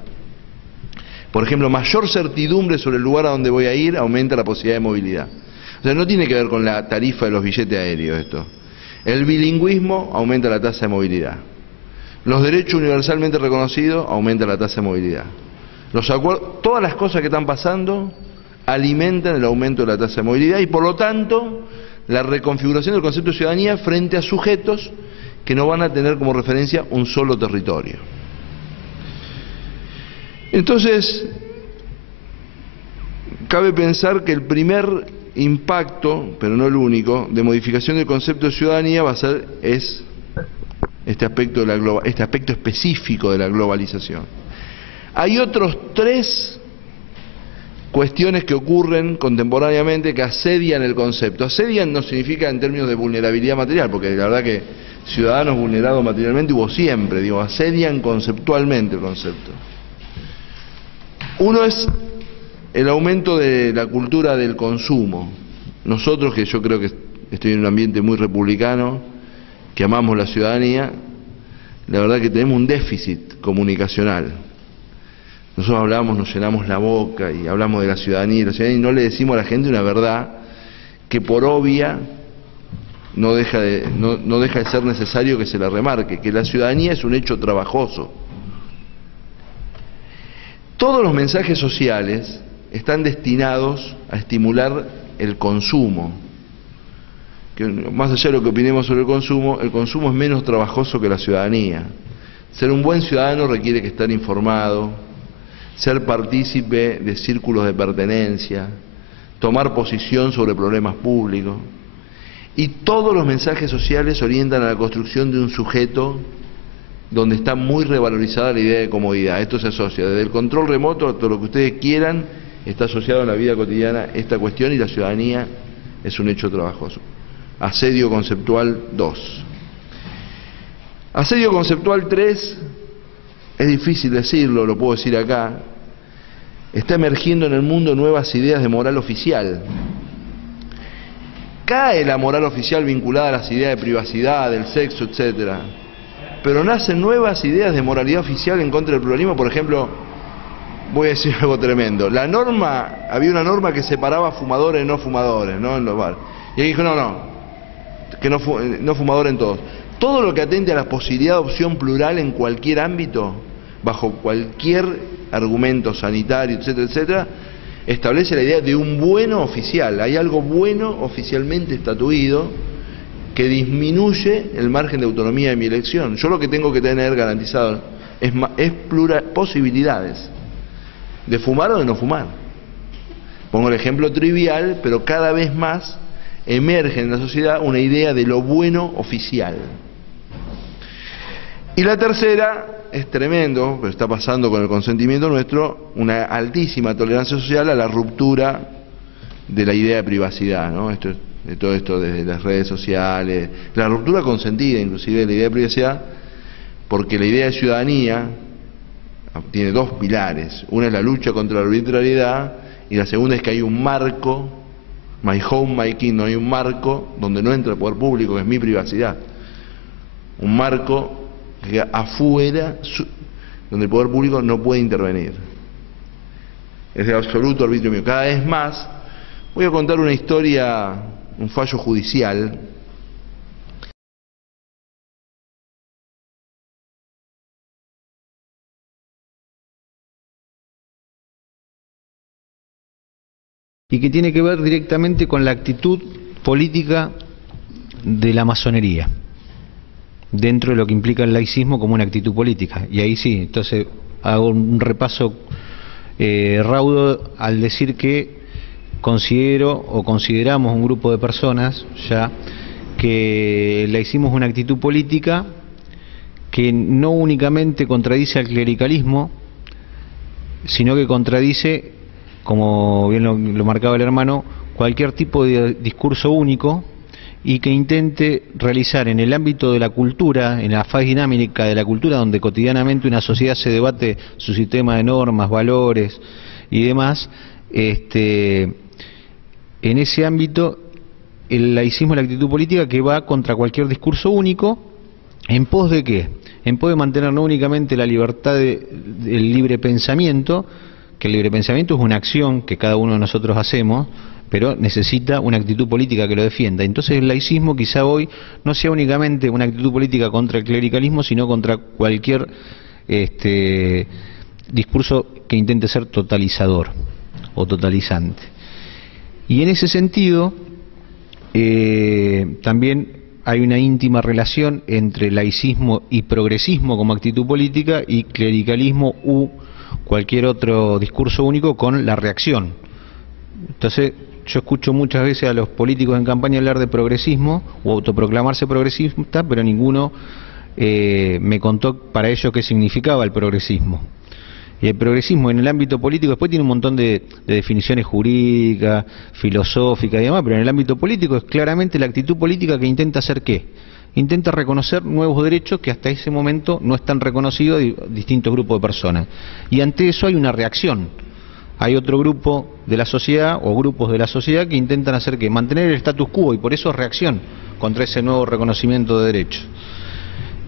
Por ejemplo, mayor certidumbre sobre el lugar a donde voy a ir aumenta la posibilidad de movilidad. O sea, no tiene que ver con la tarifa de los billetes aéreos esto. El bilingüismo aumenta la tasa de movilidad. Los derechos universalmente reconocidos aumentan la tasa de movilidad. Todas las cosas que están pasando alimentan el aumento de la tasa de movilidad y por lo tanto la reconfiguración del concepto de ciudadanía frente a sujetos que no van a tener como referencia un solo territorio. Entonces, cabe pensar que el primer impacto, pero no el único, de modificación del concepto de ciudadanía es este aspecto específico de la globalización. Hay otros 3 cuestiones que ocurren contemporáneamente que asedian el concepto. Asedian no significa en términos de vulnerabilidad material, porque la verdad que ciudadanos vulnerados materialmente hubo siempre, digo, asedian conceptualmente el concepto. Uno es el aumento de la cultura del consumo. Nosotros, que yo creo que estoy en un ambiente muy republicano, que amamos la ciudadanía, la verdad que tenemos un déficit comunicacional. Nosotros hablamos, nos llenamos la boca y hablamos de la ciudadanía y no le decimos a la gente una verdad que por obvia no deja de ser necesario que se la remarque, que la ciudadanía es un hecho trabajoso. Todos los mensajes sociales están destinados a estimular el consumo. Que más allá de lo que opinemos sobre el consumo es menos trabajoso que la ciudadanía. Ser un buen ciudadano requiere que estar informado, ser partícipe de círculos de pertenencia, tomar posición sobre problemas públicos. Y todos los mensajes sociales orientan a la construcción de un sujeto donde está muy revalorizada la idea de comodidad. Esto se asocia desde el control remoto hasta lo que ustedes quieran, está asociado en la vida cotidiana esta cuestión y la ciudadanía es un hecho trabajoso. Asedio conceptual 2. Asedio conceptual 3, es difícil decirlo, lo puedo decir acá, está emergiendo en el mundo nuevas ideas de moral oficial. Cae la moral oficial vinculada a las ideas de privacidad, del sexo, etcétera. Pero nacen nuevas ideas de moralidad oficial en contra del pluralismo. Por ejemplo, voy a decir algo tremendo. Había una norma que separaba fumadores y no fumadores, ¿no? En los bares. Y ahí dijo, que no fumadores en todos. Todo lo que atente a la posibilidad de opción plural en cualquier ámbito, bajo cualquier argumento sanitario, etcétera, etcétera, establece la idea de un bueno oficial. Hay algo bueno oficialmente estatuido que disminuye el margen de autonomía de mi elección. Yo lo que tengo que tener garantizado es posibilidades de fumar o de no fumar. Pongo el ejemplo trivial, pero cada vez más emerge en la sociedad una idea de lo bueno oficial. Y la tercera, es tremendo, pero está pasando con el consentimiento nuestro, una altísima tolerancia social a la ruptura de la idea de privacidad, ¿no? De todo esto desde las redes sociales, la ruptura consentida inclusive de la idea de privacidad, porque la idea de ciudadanía tiene 2 pilares. Una es la lucha contra la arbitrariedad y la segunda es que hay un marco, my home, my kingdom, hay un marco donde no entra el poder público, que es mi privacidad. Un marco que afuera, donde el poder público no puede intervenir. Es de absoluto arbitrio mío. Cada vez más, voy a contar una historia, un fallo judicial. Y que tiene que ver directamente con la actitud política de la masonería, dentro de lo que implica el laicismo como una actitud política. Y ahí sí, entonces hago un repaso raudo al decir que consideramos un grupo de personas ya que el laicismo es una actitud política que no únicamente contradice al clericalismo, sino que contradice, como bien lo marcaba el hermano, cualquier tipo de discurso único y que intente realizar en el ámbito de la cultura, en la faz dinámica de la cultura, donde cotidianamente una sociedad se debate su sistema de normas, valores y demás, en ese ámbito el laicismo es la actitud política que va contra cualquier discurso único. ¿En pos de qué? En pos de mantener no únicamente la libertad del libre pensamiento, que el libre pensamiento es una acción que cada uno de nosotros hacemos, pero necesita una actitud política que lo defienda. Entonces el laicismo quizá hoy no sea únicamente una actitud política contra el clericalismo, sino contra cualquier discurso que intente ser totalizador o totalizante. Y en ese sentido, también hay una íntima relación entre laicismo y progresismo como actitud política y clericalismo u cualquier otro discurso único con la reacción. Entonces, yo escucho muchas veces a los políticos en campaña hablar de progresismo o autoproclamarse progresista, pero ninguno me contó para ello qué significaba el progresismo. Y el progresismo en el ámbito político después tiene un montón de definiciones jurídicas, filosóficas y demás, pero en el ámbito político es claramente la actitud política que intenta hacer ¿qué? Intenta reconocer nuevos derechos que hasta ese momento no están reconocidos de distintos grupos de personas. Y ante eso hay una reacción. Hay otro grupo de la sociedad o grupos de la sociedad que intentan hacer ¿qué? Mantener el status quo, y por eso es reacción contra ese nuevo reconocimiento de derechos.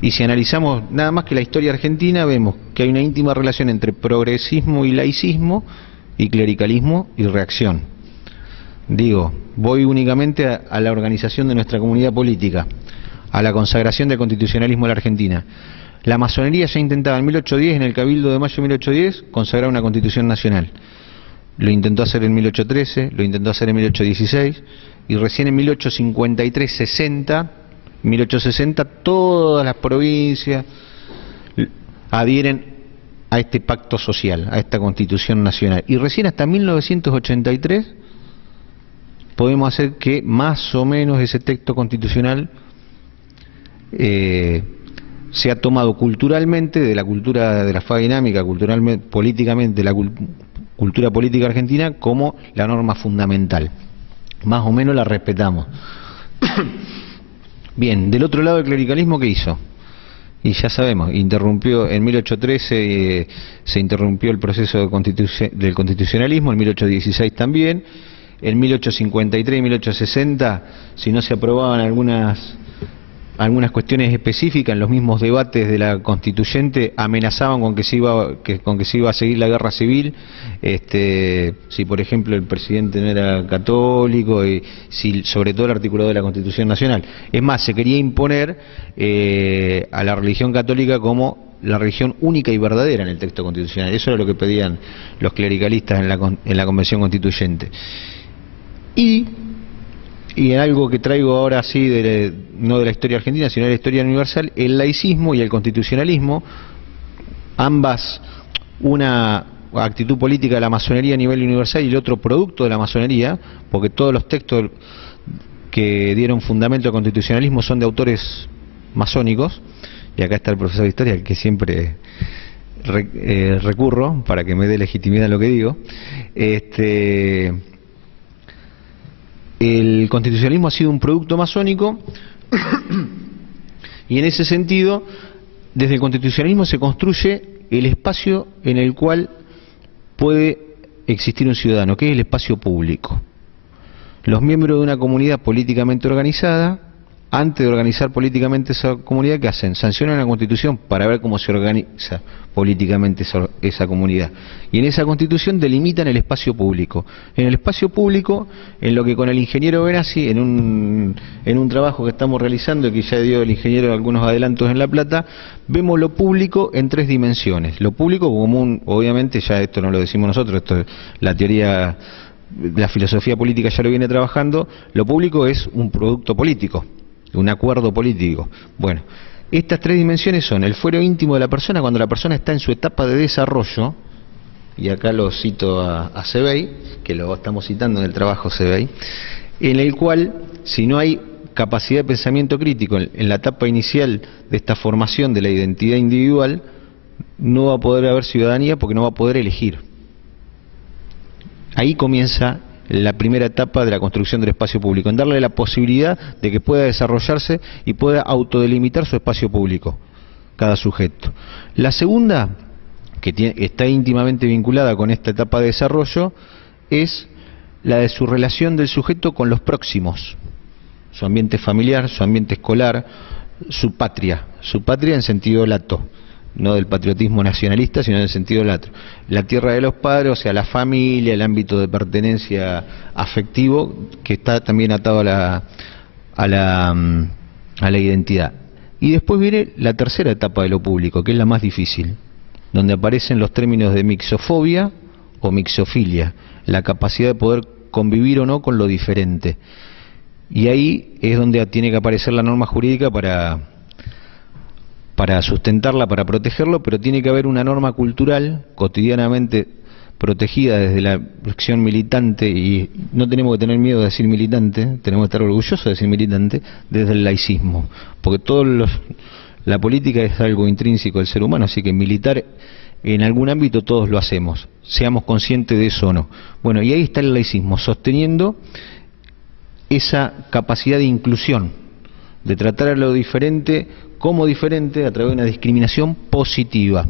Y si analizamos nada más que la historia argentina, vemos que hay una íntima relación entre progresismo y laicismo, y clericalismo y reacción. Digo, voy únicamente a la organización de nuestra comunidad política, a la consagración del constitucionalismo de la Argentina. La masonería ya intentaba en 1810, en el Cabildo de mayo de 1810, consagrar una constitución nacional. Lo intentó hacer en 1813, lo intentó hacer en 1816, y recién en 1853-60... 1860 todas las provincias adhieren a este pacto social, a esta constitución nacional, y recién hasta 1983 podemos hacer que más o menos ese texto constitucional sea tomado culturalmente de la cultura de la fase dinámica, culturalmente, políticamente, de la cultura política argentina como la norma fundamental. Más o menos la respetamos. Bien, del otro lado del clericalismo, ¿qué hizo? Y ya sabemos, interrumpió en 1813, se interrumpió el proceso del constitucionalismo, en 1816 también, en 1853 y 1860, si no se aprobaban algunas cuestiones específicas en los mismos debates de la constituyente, amenazaban con que se iba a seguir la guerra civil, si por ejemplo el presidente no era católico, y si sobre todo el articulado de la Constitución Nacional. Es más, se quería imponer a la religión católica como la religión única y verdadera en el texto constitucional. Eso era lo que pedían los clericalistas en la Convención Constituyente. Y en algo que traigo ahora sí, no de la historia argentina, sino de la historia universal, el laicismo y el constitucionalismo, ambas una actitud política de la masonería a nivel universal y el otro producto de la masonería, porque todos los textos que dieron fundamento al constitucionalismo son de autores masónicos, y acá está el profesor de historia, al que siempre recurro para que me dé legitimidad a lo que digo. El constitucionalismo ha sido un producto masónico y en ese sentido, desde el constitucionalismo se construye el espacio en el cual puede existir un ciudadano, que es el espacio público. Los miembros de una comunidad políticamente organizada, antes de organizar políticamente esa comunidad, ¿qué hacen? Sancionan la Constitución para ver cómo se organiza políticamente esa comunidad. Y en esa Constitución delimitan el espacio público. En el espacio público, en lo que con el ingeniero Benassi, en un trabajo que estamos realizando y que ya dio el ingeniero algunos adelantos en La Plata, vemos lo público en tres dimensiones. Lo público común, obviamente, ya esto no lo decimos nosotros, esto es la teoría, la filosofía política ya lo viene trabajando. Lo público es un producto político, un acuerdo político. Bueno, estas tres dimensiones son el fuero íntimo de la persona, cuando la persona está en su etapa de desarrollo, y acá lo cito a Sebey, que lo estamos citando en el trabajo Sebey, en el cual, si no hay capacidad de pensamiento crítico en la etapa inicial de esta formación de la identidad individual, no va a poder haber ciudadanía porque no va a poder elegir. Ahí comienza la primera etapa de la construcción del espacio público, en darle la posibilidad de que pueda desarrollarse y pueda autodelimitar su espacio público, cada sujeto. La segunda, que está íntimamente vinculada con esta etapa de desarrollo, es la de su relación del sujeto con los próximos, su ambiente familiar, su ambiente escolar, su patria en sentido lato. no del patriotismo nacionalista, sino en el sentido lato. La tierra de los padres, o sea, la familia, el ámbito de pertenencia afectivo, que está también atado a la identidad. Y después viene la tercera etapa de lo público, que es la más difícil, donde aparecen los términos de mixofobia o mixofilia, la capacidad de poder convivir o no con lo diferente. Y ahí es donde tiene que aparecer la norma jurídica para sustentarla, para protegerlo, pero tiene que haber una norma cultural cotidianamente protegida desde la acción militante, y no tenemos que tener miedo de decir militante, tenemos que estar orgullosos de decir militante, desde el laicismo, porque la política es algo intrínseco del ser humano, así que militar en algún ámbito todos lo hacemos, seamos conscientes de eso o no. Bueno, y ahí está el laicismo, sosteniendo esa capacidad de inclusión, de tratar a lo diferente como diferente a través de una discriminación positiva.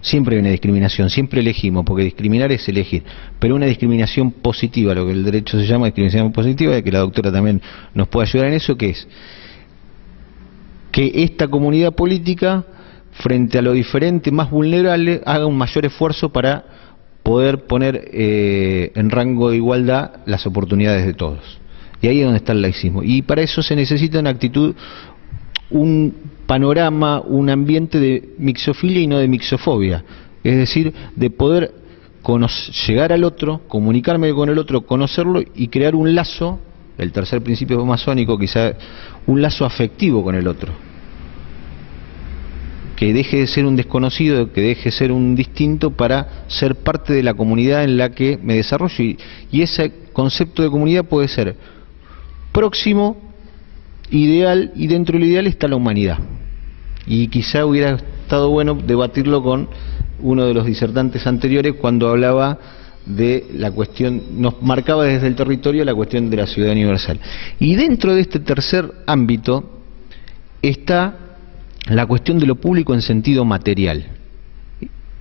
Siempre hay una discriminación, siempre elegimos, porque discriminar es elegir, pero una discriminación positiva, lo que el derecho se llama discriminación positiva, y que la doctora también nos puede ayudar en eso, que es que esta comunidad política, frente a lo diferente más vulnerable, haga un mayor esfuerzo para poder poner en rango de igualdad las oportunidades de todos. Y ahí es donde está el laicismo. Y para eso se necesita una actitud, un panorama, un ambiente de mixofilia y no de mixofobia. Es decir, de poder llegar al otro, comunicarme con el otro, conocerlo y crear un lazo, el tercer principio masónico, quizá un lazo afectivo con el otro. Que deje de ser un desconocido, que deje de ser un distinto para ser parte de la comunidad en la que me desarrollo. Y ese concepto de comunidad puede ser próximo, ideal, y dentro del ideal está la humanidad. Y quizá hubiera estado bueno debatirlo con uno de los disertantes anteriores cuando hablaba de la cuestión, nos marcaba desde el territorio la cuestión de la ciudadanía universal. Y dentro de este tercer ámbito está la cuestión de lo público en sentido material.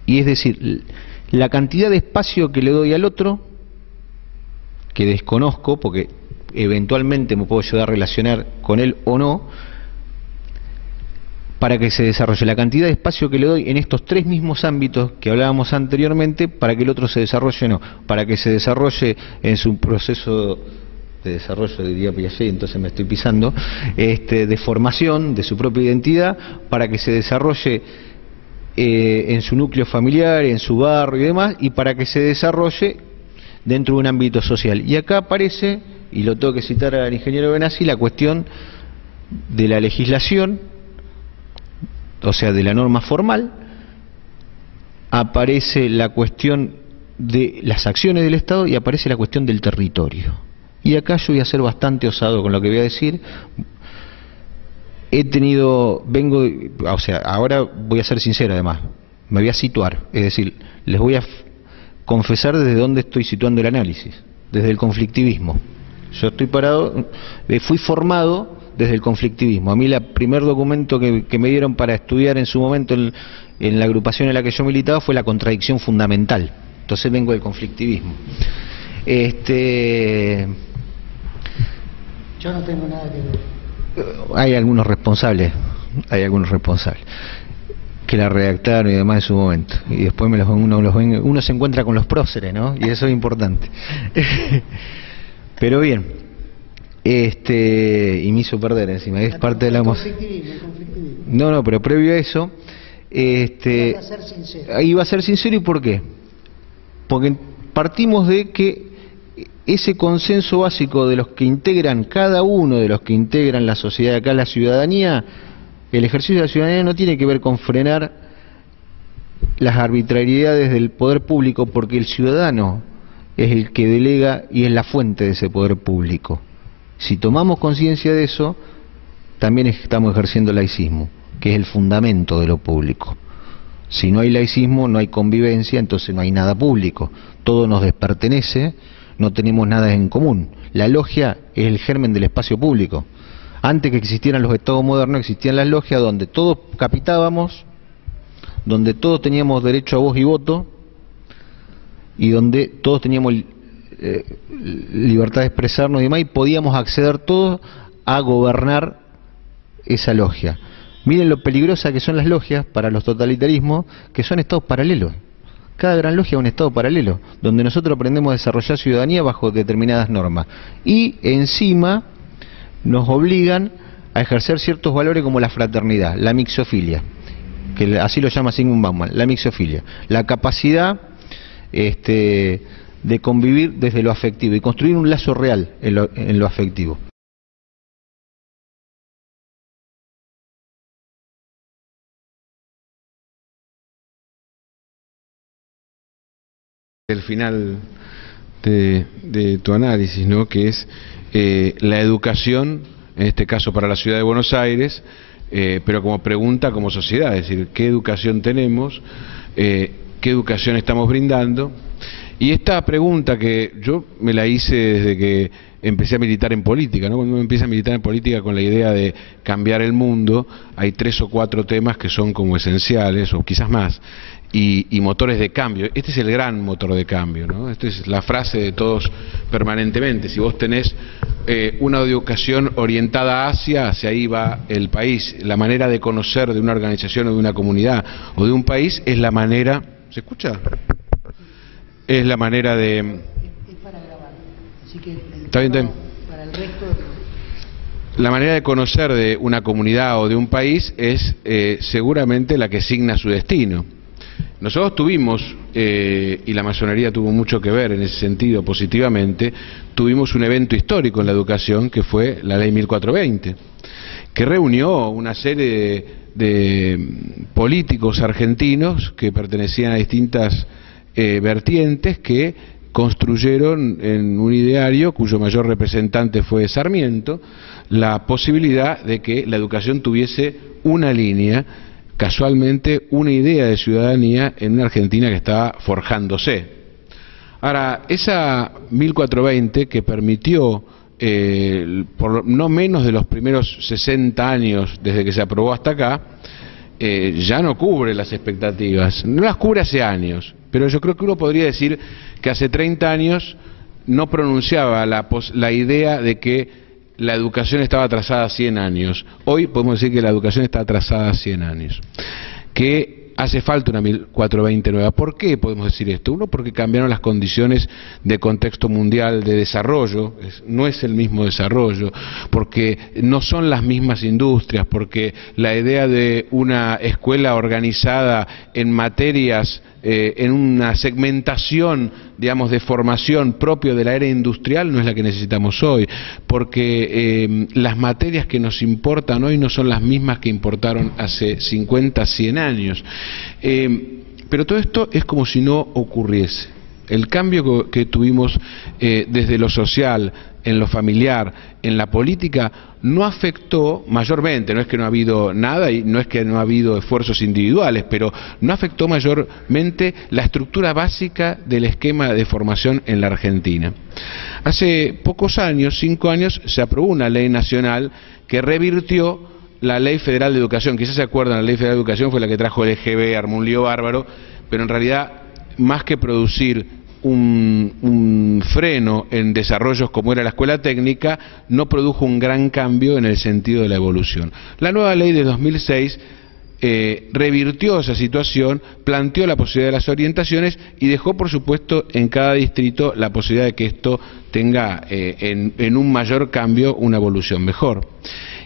Y es decir, la cantidad de espacio que le doy al otro, que desconozco, porque eventualmente me puedo llegar a relacionar con él o no, para que se desarrolle, la cantidad de espacio que le doy en estos tres mismos ámbitos que hablábamos anteriormente, para que el otro se desarrolle o no, para que se desarrolle en su proceso de desarrollo, diría Piaget, entonces me estoy pisando, de formación de su propia identidad, para que se desarrolle en su núcleo familiar, en su barrio y demás, y para que se desarrolle dentro de un ámbito social. Y acá aparece, y lo tengo que citar al ingeniero Benassi, la cuestión de la legislación, o sea, de la norma formal, aparece la cuestión de las acciones del Estado y aparece la cuestión del territorio. Y acá yo voy a ser bastante osado con lo que voy a decir. Ahora voy a ser sincero además, me voy a situar, es decir, les voy a confesar desde dónde estoy situando el análisis, desde el conflictivismo. Yo estoy parado, fui formado desde el conflictivismo. A mí el primer documento que me dieron para estudiar en su momento en la agrupación en la que yo militaba fue la contradicción fundamental. Entonces vengo del conflictivismo. Yo no tengo nada que ver. Hay algunos responsables que la redactaron y demás en su momento, y después uno se encuentra con los próceres, ¿no? Y eso es importante. Pero bien, y me hizo perder encima, es parte de la emoción. No, pero previo a eso, Iba a ser sincero. iba a ser sincero. ¿Y por qué? Porque partimos de que ese consenso básico de los que integran, cada uno de los que integran la sociedad, acá la ciudadanía, el ejercicio de la ciudadanía no tiene que ver con frenar las arbitrariedades del poder público, porque el ciudadano es el que delega y es la fuente de ese poder público. Si tomamos conciencia de eso, también estamos ejerciendo laicismo, que es el fundamento de lo público. Si no hay laicismo, no hay convivencia, entonces no hay nada público. Todo nos despertenece, no tenemos nada en común. La logia es el germen del espacio público. Antes que existieran los estados modernos, existían las logias donde todos capitábamos, donde todos teníamos derecho a voz y voto, y donde todos teníamos libertad de expresarnos y demás, y podíamos acceder todos a gobernar esa logia. Miren lo peligrosa que son las logias para los totalitarismos, que son estados paralelos. Cada gran logia es un estado paralelo, donde nosotros aprendemos a desarrollar ciudadanía bajo determinadas normas. Y encima nos obligan a ejercer ciertos valores como la fraternidad, la mixofilia, que así lo llama Zygmunt Bauman, la mixofilia, la capacidad de convivir desde lo afectivo y construir un lazo real en lo afectivo. El final de tu análisis, ¿no? Que es la educación, en este caso para la ciudad de Buenos Aires, pero como pregunta como sociedad, es decir, ¿qué educación tenemos? ¿Qué educación estamos brindando? Y esta pregunta que yo me la hice desde que empecé a militar en política, ¿no? Cuando uno empieza a militar en política con la idea de cambiar el mundo, hay 3 o 4 temas que son como esenciales, o quizás más, y motores de cambio. Este es el gran motor de cambio, ¿no? Esta es la frase de todos permanentemente. Si vos tenés una educación orientada hacia ahí va el país. La manera de conocer de una organización o de una comunidad o de un país es la manera... ¿Se escucha? Es la manera de... Es para grabar, así que... ¿Está bien, Tem? Para el resto... La manera de conocer de una comunidad o de un país es seguramente la que signa su destino. Nosotros tuvimos, y la masonería tuvo mucho que ver en ese sentido positivamente, tuvimos un evento histórico en la educación que fue la Ley 1420, que reunió una serie de políticos argentinos que pertenecían a distintas vertientes que construyeron en un ideario cuyo mayor representante fue Sarmiento la posibilidad de que la educación tuviese una línea, casualmente una idea de ciudadanía en una Argentina que estaba forjándose. Ahora, esa 1420 que permitió, por no menos de los primeros 60 años desde que se aprobó hasta acá, ya no cubre las expectativas, no las cubre hace años, pero yo creo que uno podría decir que hace 30 años no pronunciaba la idea de que la educación estaba atrasada a 100 años. Hoy podemos decir que la educación está atrasada a 100 años. Que hace falta una 1420 nueva. ¿Por qué podemos decir esto? Uno, porque cambiaron las condiciones de contexto mundial de desarrollo, no es el mismo desarrollo, porque no son las mismas industrias, porque la idea de una escuela organizada en materias, en una segmentación, digamos, de formación propio de la era industrial no es la que necesitamos hoy, porque las materias que nos importan hoy no son las mismas que importaron hace 50, 100 años. Pero todo esto es como si no ocurriese. El cambio que tuvimos desde lo social, en lo familiar, en la política, no afectó mayormente, no es que no ha habido nada y no es que no ha habido esfuerzos individuales, pero no afectó mayormente la estructura básica del esquema de formación en la Argentina. Hace pocos años, 5 años, se aprobó una ley nacional que revirtió la Ley Federal de Educación. Quizás se acuerdan, la Ley Federal de Educación fue la que trajo el EGB, armó un lío bárbaro, pero en realidad, más que producir un freno en desarrollos como era la escuela técnica, no produjo un gran cambio en el sentido de la evolución. La nueva ley de 2006 revirtió esa situación, planteó la posibilidad de las orientaciones y dejó, por supuesto, en cada distrito la posibilidad de que esto tenga en un mayor cambio una evolución mejor.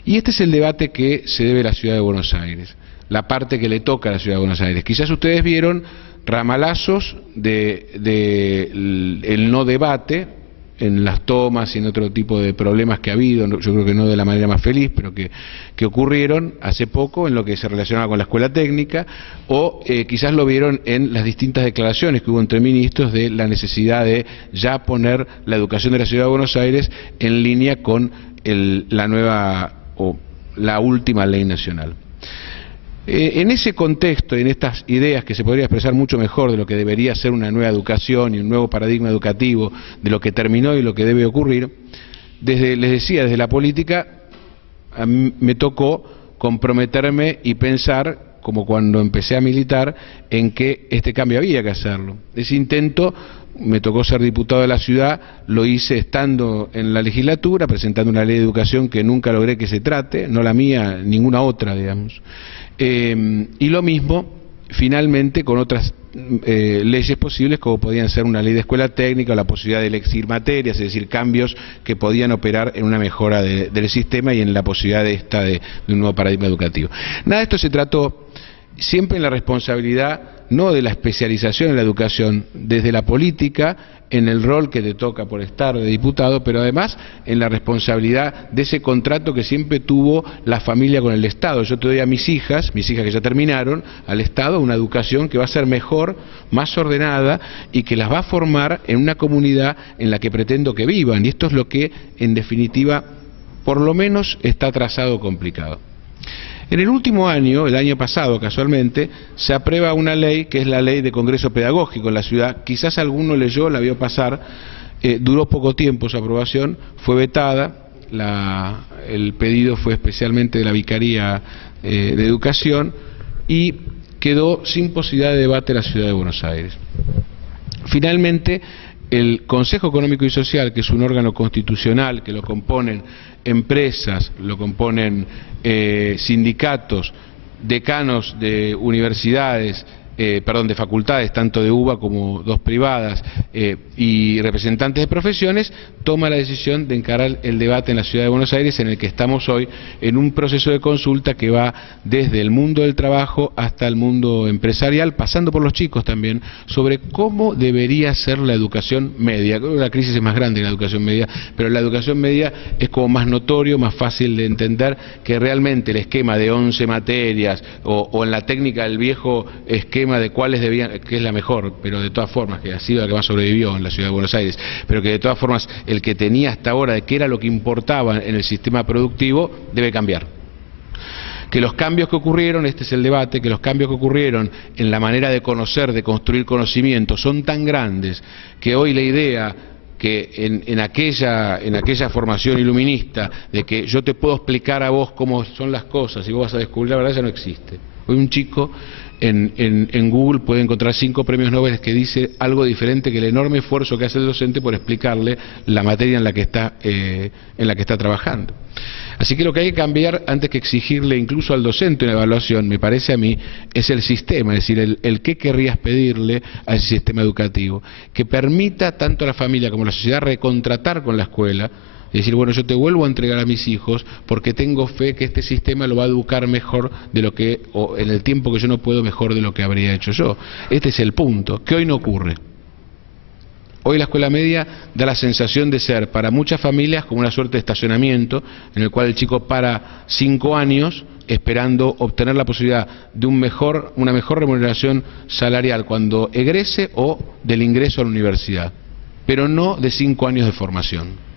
Y este es el debate que se debe a la ciudad de Buenos Aires, la parte que le toca a la ciudad de Buenos Aires. Quizás ustedes vieron ramalazos el no debate en las tomas y en otro tipo de problemas que ha habido, yo creo que no de la manera más feliz, pero que ocurrieron hace poco en lo que se relacionaba con la escuela técnica, o quizás lo vieron en las distintas declaraciones que hubo entre ministros de la necesidad de ya poner la educación de la ciudad de Buenos Aires en línea con la nueva o la última ley nacional. En ese contexto, en estas ideas que se podría expresar mucho mejor de lo que debería ser una nueva educación y un nuevo paradigma educativo, de lo que terminó y lo que debe ocurrir, les decía, desde la política, a mí me tocó comprometerme y pensar como cuando empecé a militar, en que este cambio había que hacerlo. Ese intento, me tocó ser diputado de la ciudad, lo hice estando en la legislatura, presentando una ley de educación que nunca logré que se trate, no la mía, ninguna otra, digamos. Y lo mismo, finalmente, con otras leyes posibles, como podían ser una ley de escuela técnica o la posibilidad de elegir materias, es decir, cambios que podían operar en una mejora del sistema y en la posibilidad de un nuevo paradigma educativo. Nada de esto se trató siempre en la responsabilidad, no de la especialización en la educación, desde la política, en el rol que te toca por estar de diputado, pero además en la responsabilidad de ese contrato que siempre tuvo la familia con el Estado. Yo te doy a mis hijas que ya terminaron, al Estado, una educación que va a ser mejor, más ordenada y que las va a formar en una comunidad en la que pretendo que vivan. Y esto es lo que, en definitiva, por lo menos está trazado complicado. En el último año, el año pasado casualmente, se aprueba una ley que es la ley de Congreso Pedagógico en la ciudad. Quizás alguno leyó, la vio pasar, duró poco tiempo su aprobación, fue vetada, el pedido fue especialmente de la Vicaría de Educación y quedó sin posibilidad de debate en la ciudad de Buenos Aires. Finalmente, el Consejo Económico y Social, que es un órgano constitucional que lo componen empresas, lo componen sindicatos, decanos de universidades, de facultades, tanto de UBA como dos privadas, y representantes de profesiones, toma la decisión de encarar el debate en la Ciudad de Buenos Aires, en el que estamos hoy, en un proceso de consulta que va desde el mundo del trabajo hasta el mundo empresarial, pasando por los chicos también, sobre cómo debería ser la educación media. Creo que la crisis es más grande en la educación media, pero la educación media es como más notorio, más fácil de entender, que realmente el esquema de 11 materias, o en la técnica del viejo esquema de cuáles debían, que es la mejor, pero de todas formas, que ha sido la que más sobrevivió en la Ciudad de Buenos Aires, pero que de todas formas el que tenía hasta ahora de qué era lo que importaba en el sistema productivo, debe cambiar. Que los cambios que ocurrieron, este es el debate, que los cambios que ocurrieron en la manera de conocer, de construir conocimiento, son tan grandes que hoy la idea que en aquella formación iluminista de que yo te puedo explicar a vos cómo son las cosas y vos vas a descubrir la verdad, ya no existe. Hoy un chico en Google puede encontrar 5 premios Nobel que dice algo diferente que el enorme esfuerzo que hace el docente por explicarle la materia en la que está trabajando. Así que lo que hay que cambiar, antes que exigirle incluso al docente una evaluación, me parece a mí, es el sistema, es decir, el qué querrías pedirle a ese sistema educativo, que permita tanto a la familia como a la sociedad recontratar con la escuela. Es decir, bueno, yo te vuelvo a entregar a mis hijos porque tengo fe que este sistema lo va a educar mejor de lo que, o en el tiempo que yo no puedo, mejor de lo que habría hecho yo. Este es el punto, que hoy no ocurre. Hoy la escuela media da la sensación de ser, para muchas familias, como una suerte de estacionamiento, en el cual el chico para 5 años esperando obtener la posibilidad de una mejor remuneración salarial cuando egrese o del ingreso a la universidad, pero no de 5 años de formación.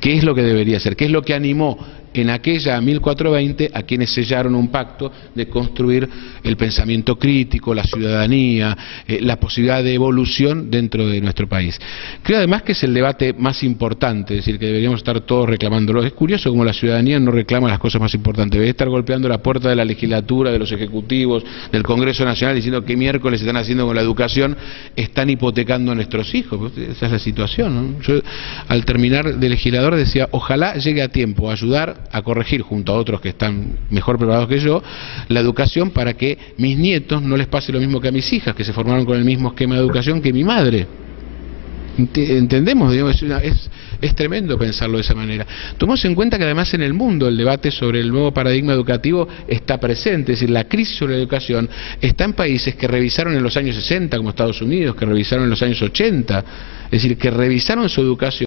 ¿Qué es lo que debería ser? ¿Qué es lo que animó en aquella 1420 a quienes sellaron un pacto de construir el pensamiento crítico, la ciudadanía, la posibilidad de evolución dentro de nuestro país? Creo además que es el debate más importante, es decir, que deberíamos estar todos reclamándolo. Es curioso cómo la ciudadanía no reclama las cosas más importantes. Debería estar golpeando la puerta de la legislatura, de los ejecutivos, del Congreso Nacional, diciendo qué miércoles están haciendo con la educación, están hipotecando a nuestros hijos. Esa es la situación, ¿no? Yo, al terminar de legislador, decía, ojalá llegue a tiempo a ayudar a corregir, junto a otros que están mejor preparados que yo, la educación para que mis nietos no les pase lo mismo que a mis hijas, que se formaron con el mismo esquema de educación que mi madre. ¿Entendemos? Es tremendo pensarlo de esa manera. Tomemos en cuenta que además en el mundo el debate sobre el nuevo paradigma educativo está presente, es decir, la crisis sobre la educación está en países que revisaron en los años 60, como Estados Unidos, que revisaron en los años 80, es decir, que revisaron su educación.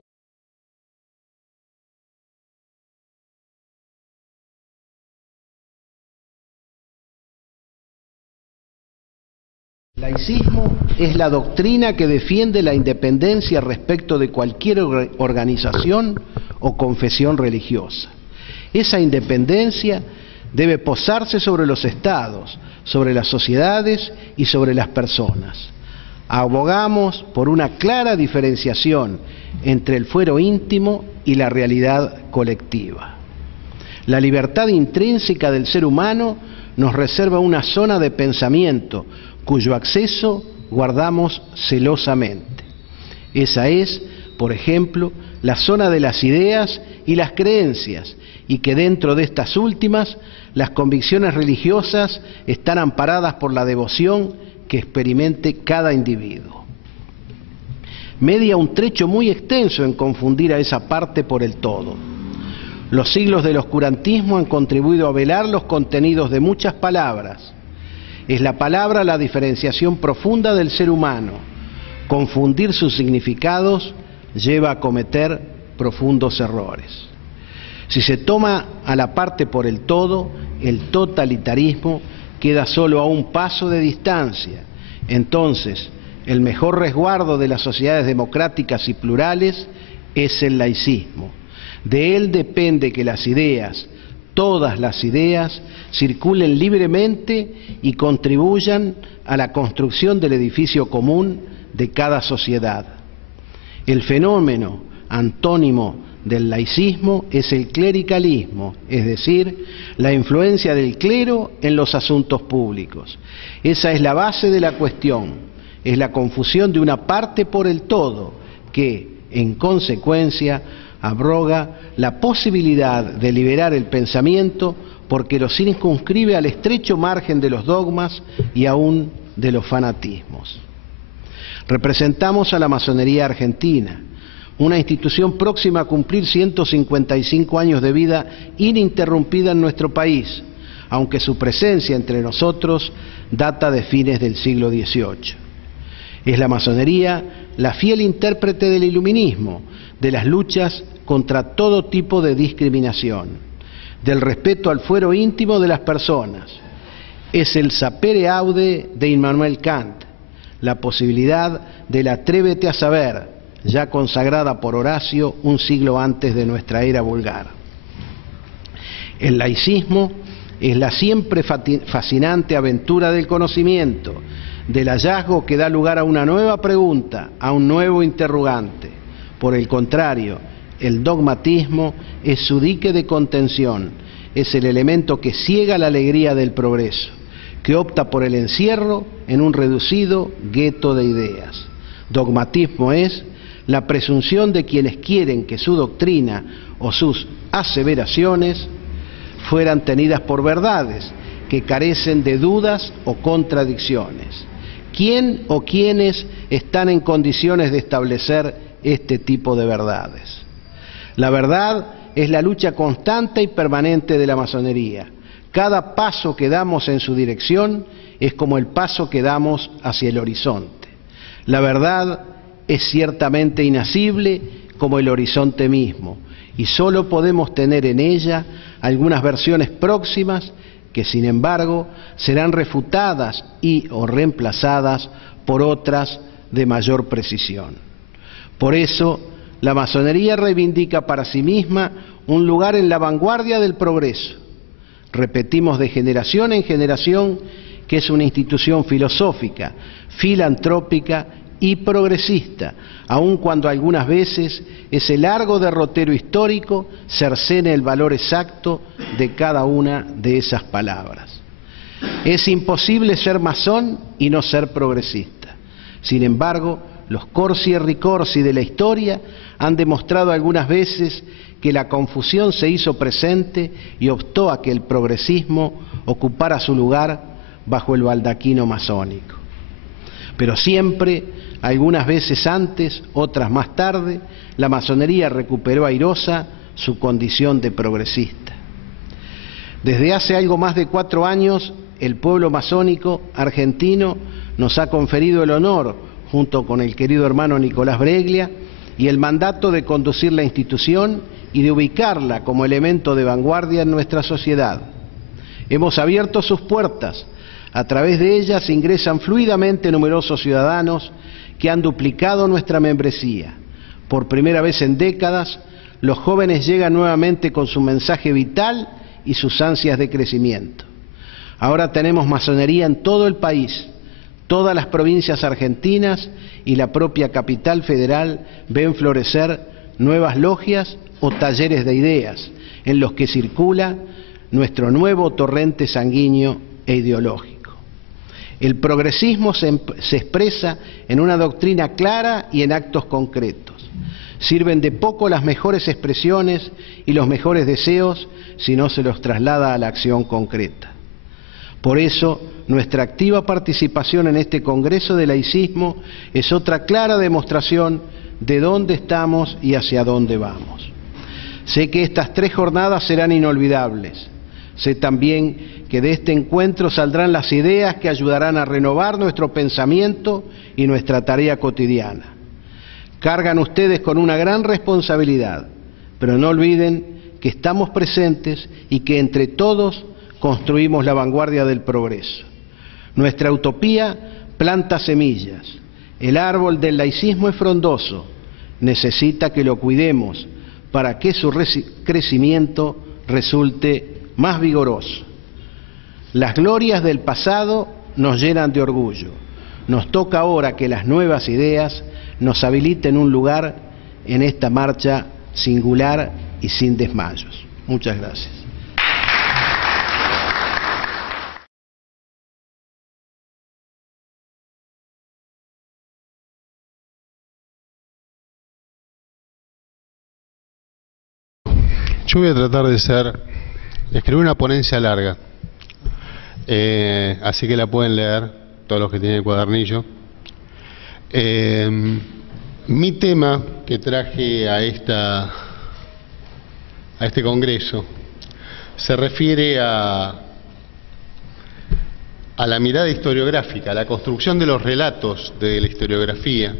Laicismo es la doctrina que defiende la independencia respecto de cualquier organización o confesión religiosa. Esa independencia debe posarse sobre los estados, sobre las sociedades y sobre las personas. Abogamos por una clara diferenciación entre el fuero íntimo y la realidad colectiva. La libertad intrínseca del ser humano nos reserva una zona de pensamiento cuyo acceso guardamos celosamente. Esa es, por ejemplo, la zona de las ideas y las creencias, y que dentro de estas últimas, las convicciones religiosas están amparadas por la devoción que experimente cada individuo. Media un trecho muy extenso en confundir a esa parte por el todo. Los siglos del oscurantismo han contribuido a velar los contenidos de muchas palabras. Es la palabra la diferenciación profunda del ser humano. Confundir sus significados lleva a cometer profundos errores. Si se toma a la parte por el todo, el totalitarismo queda solo a un paso de distancia. Entonces, el mejor resguardo de las sociedades democráticas y plurales es el laicismo. De él depende que las ideas, todas las ideas, circulen libremente y contribuyan a la construcción del edificio común de cada sociedad. El fenómeno antónimo del laicismo es el clericalismo, es decir, la influencia del clero en los asuntos públicos. Esa es la base de la cuestión, es la confusión de una parte por el todo, que, en consecuencia, abroga la posibilidad de liberar el pensamiento porque lo circunscribe al estrecho margen de los dogmas y aún de los fanatismos. Representamos a la masonería argentina, una institución próxima a cumplir 155 años de vida ininterrumpida en nuestro país, aunque su presencia entre nosotros data de fines del siglo XVIII. Es la masonería la fiel intérprete del iluminismo, de las luchas contra todo tipo de discriminación, del respeto al fuero íntimo de las personas. Es el sapere aude de Immanuel Kant, la posibilidad del atrévete a saber, ya consagrada por Horacio un siglo antes de nuestra era vulgar. El laicismo es la siempre fascinante aventura del conocimiento, del hallazgo que da lugar a una nueva pregunta, a un nuevo interrogante. Por el contrario, el dogmatismo es su dique de contención, es el elemento que ciega la alegría del progreso, que opta por el encierro en un reducido gueto de ideas. Dogmatismo es la presunción de quienes quieren que su doctrina o sus aseveraciones fueran tenidas por verdades, que carecen de dudas o contradicciones. ¿Quién o quiénes están en condiciones de establecer este tipo de verdades? La verdad es la lucha constante y permanente de la masonería. Cada paso que damos en su dirección es como el paso que damos hacia el horizonte. La verdad es ciertamente inacible como el horizonte mismo, y solo podemos tener en ella algunas versiones próximas que, sin embargo, serán refutadas y o reemplazadas por otras de mayor precisión. Por eso, la masonería reivindica para sí misma un lugar en la vanguardia del progreso. Repetimos de generación en generación que es una institución filosófica, filantrópica y progresista, aun cuando algunas veces ese largo derrotero histórico cercene el valor exacto de cada una de esas palabras. Es imposible ser masón y no ser progresista. Sin embargo, los corsi e ricorsi de la historia han demostrado algunas veces que la confusión se hizo presente y optó a que el progresismo ocupara su lugar bajo el baldaquino masónico. Pero siempre, algunas veces antes, otras más tarde, la masonería recuperó airosa su condición de progresista. Desde hace algo más de 4 años, el pueblo masónico argentino nos ha conferido el honor, junto con el querido hermano Nicolás Breglia, y el mandato de conducir la institución y de ubicarla como elemento de vanguardia en nuestra sociedad. Hemos abierto sus puertas. A través de ellas ingresan fluidamente numerosos ciudadanos que han duplicado nuestra membresía. Por primera vez en décadas, los jóvenes llegan nuevamente con su mensaje vital y sus ansias de crecimiento. Ahora tenemos masonería en todo el país. Todas las provincias argentinas y la propia capital federal ven florecer nuevas logias o talleres de ideas, en los que circula nuestro nuevo torrente sanguíneo e ideológico. El progresismo se expresa en una doctrina clara y en actos concretos. Sirven de poco las mejores expresiones y los mejores deseos si no se los traslada a la acción concreta. Por eso, nuestra activa participación en este Congreso de Laicismo es otra clara demostración de dónde estamos y hacia dónde vamos. Sé que estas 3 jornadas serán inolvidables. Sé también que de este encuentro saldrán las ideas que ayudarán a renovar nuestro pensamiento y nuestra tarea cotidiana. Cargan ustedes con una gran responsabilidad, pero no olviden que estamos presentes y que entre todos construimos la vanguardia del progreso. Nuestra utopía planta semillas. El árbol del laicismo es frondoso, necesita que lo cuidemos para que su crecimiento resulte más vigoroso. Las glorias del pasado nos llenan de orgullo. Nos toca ahora que las nuevas ideas nos habiliten un lugar en esta marcha singular y sin desmayos. Muchas gracias. Yo voy a tratar de escribir una ponencia larga, así que la pueden leer todos los que tienen el cuadernillo. Mi tema que traje a este congreso se refiere a la mirada historiográfica, a la construcción de los relatos de la historiografía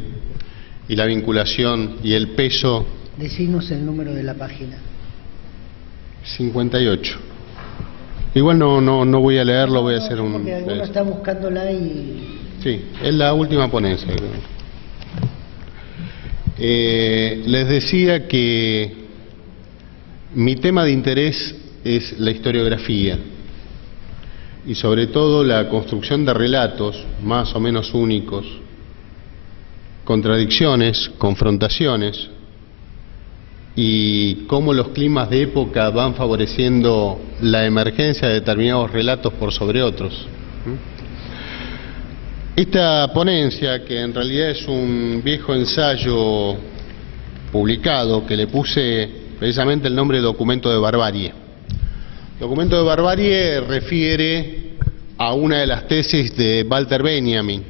y la vinculación y el peso. Decinos el número de la página. 58. Igual no voy a leerlo, voy a hacer un... Porque alguno está buscándola y... Sí, es la última ponencia. Les decía que mi tema de interés es la historiografía y sobre todo la construcción de relatos más o menos únicos, contradicciones, confrontaciones, y cómo los climas de época van favoreciendo la emergencia de determinados relatos por sobre otros. Esta ponencia, que en realidad es un viejo ensayo publicado, que le puse precisamente el nombre de Documento de Barbarie. Documento de Barbarie refiere a una de las tesis de Walter Benjamin,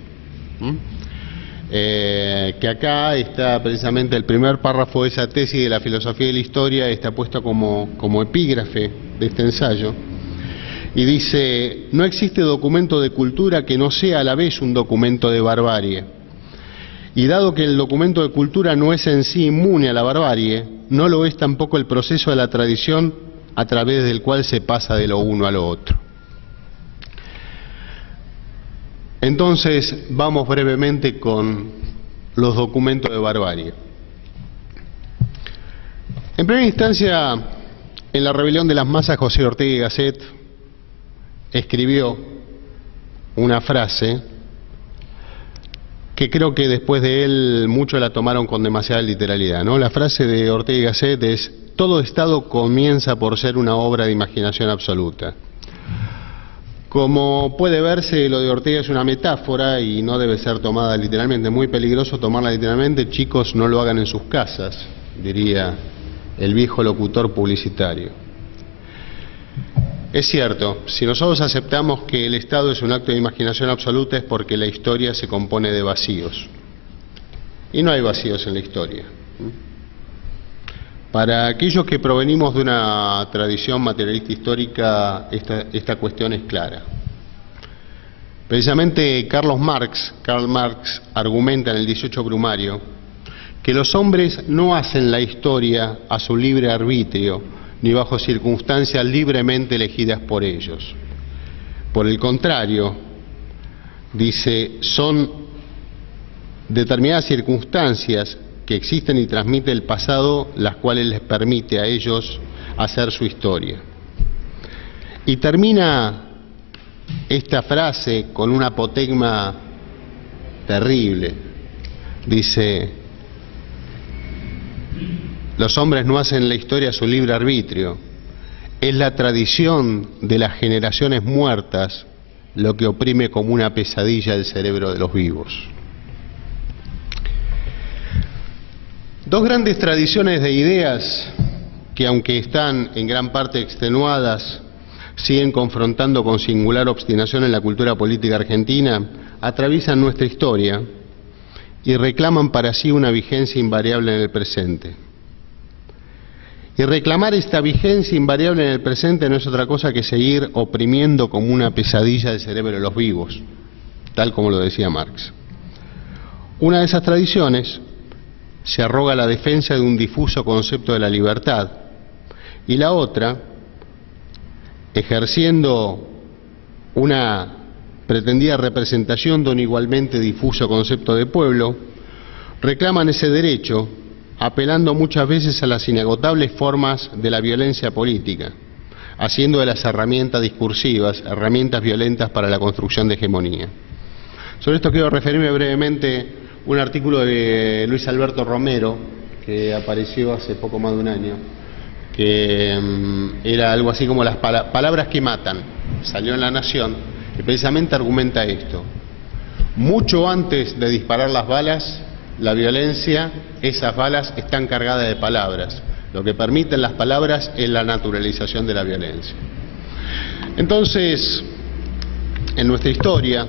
que acá está precisamente el primer párrafo de esa tesis de la filosofía de la historia, está puesto como epígrafe de este ensayo, y dice: no existe documento de cultura que no sea a la vez un documento de barbarie, y dado que el documento de cultura no es en sí inmune a la barbarie, no lo es tampoco el proceso de la tradición a través del cual se pasa de lo uno a lo otro. Entonces, vamos brevemente con los documentos de barbarie. En primera instancia, en la rebelión de las masas, José Ortega y Gasset escribió una frase que creo que después de él muchos la tomaron con demasiada literalidad, ¿no? La frase de Ortega y Gasset es: todo Estado comienza por ser una obra de imaginación absoluta. Como puede verse, lo de Ortega es una metáfora y no debe ser tomada literalmente. Muy peligroso tomarla literalmente. Chicos, no lo hagan en sus casas, diría el viejo locutor publicitario. Es cierto, si nosotros aceptamos que el Estado es un acto de imaginación absoluta, es porque la historia se compone de vacíos. Y no hay vacíos en la historia. Para aquellos que provenimos de una tradición materialista histórica, esta cuestión es clara. Precisamente Karl Marx argumenta en el 18 Brumario que los hombres no hacen la historia a su libre arbitrio, ni bajo circunstancias libremente elegidas por ellos. Por el contrario, dice, son determinadas circunstancias que existen y transmite el pasado, las cuales les permite a ellos hacer su historia. Y termina esta frase con un apotegma terrible. Dice: los hombres no hacen la historia a su libre arbitrio. es la tradición de las generaciones muertas lo que oprime como una pesadilla el cerebro de los vivos. Dos grandes tradiciones de ideas que, aunque están en gran parte extenuadas, siguen confrontando con singular obstinación en la cultura política argentina, atraviesan nuestra historia y reclaman para sí una vigencia invariable en el presente. Y reclamar esta vigencia invariable en el presente no es otra cosa que seguir oprimiendo como una pesadilla el cerebro de los vivos, tal como lo decía Marx. Una de esas tradiciones se arroga la defensa de un difuso concepto de la libertad, y la otra, ejerciendo una pretendida representación de un igualmente difuso concepto de pueblo, reclaman ese derecho apelando muchas veces a las inagotables formas de la violencia política, haciendo de las herramientas discursivas herramientas violentas para la construcción de hegemonía. Sobre esto quiero referirme brevemente a un artículo de Luis Alberto Romero, que apareció hace poco más de un año, que era algo así como las palabras que matan. Salió en La Nación y precisamente argumenta esto. Mucho antes de disparar las balas, la violencia, esas balas están cargadas de palabras. Lo que permiten las palabras es la naturalización de la violencia. Entonces, en nuestra historia,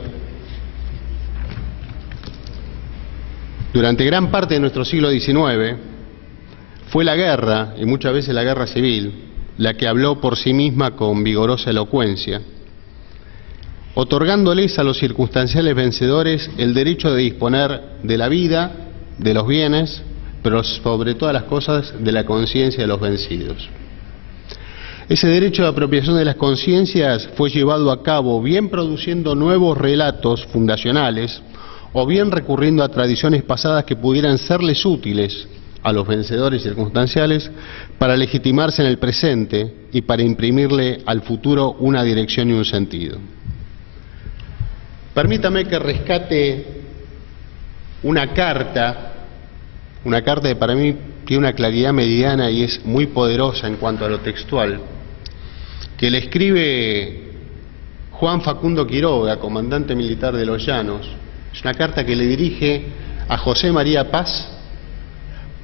durante gran parte de nuestro siglo XIX, fue la guerra, y muchas veces la guerra civil, la que habló por sí misma con vigorosa elocuencia, otorgándoles a los circunstanciales vencedores el derecho de disponer de la vida, de los bienes, pero sobre todas las cosas de la conciencia de los vencidos. Ese derecho de apropiación de las conciencias fue llevado a cabo bien produciendo nuevos relatos fundacionales o bien recurriendo a tradiciones pasadas que pudieran serles útiles a los vencedores circunstanciales para legitimarse en el presente y para imprimirle al futuro una dirección y un sentido. Permítame que rescate una carta que para mí tiene una claridad meridiana y es muy poderosa en cuanto a lo textual, que le escribe Juan Facundo Quiroga, comandante militar de Los Llanos. Es una carta que le dirige a José María Paz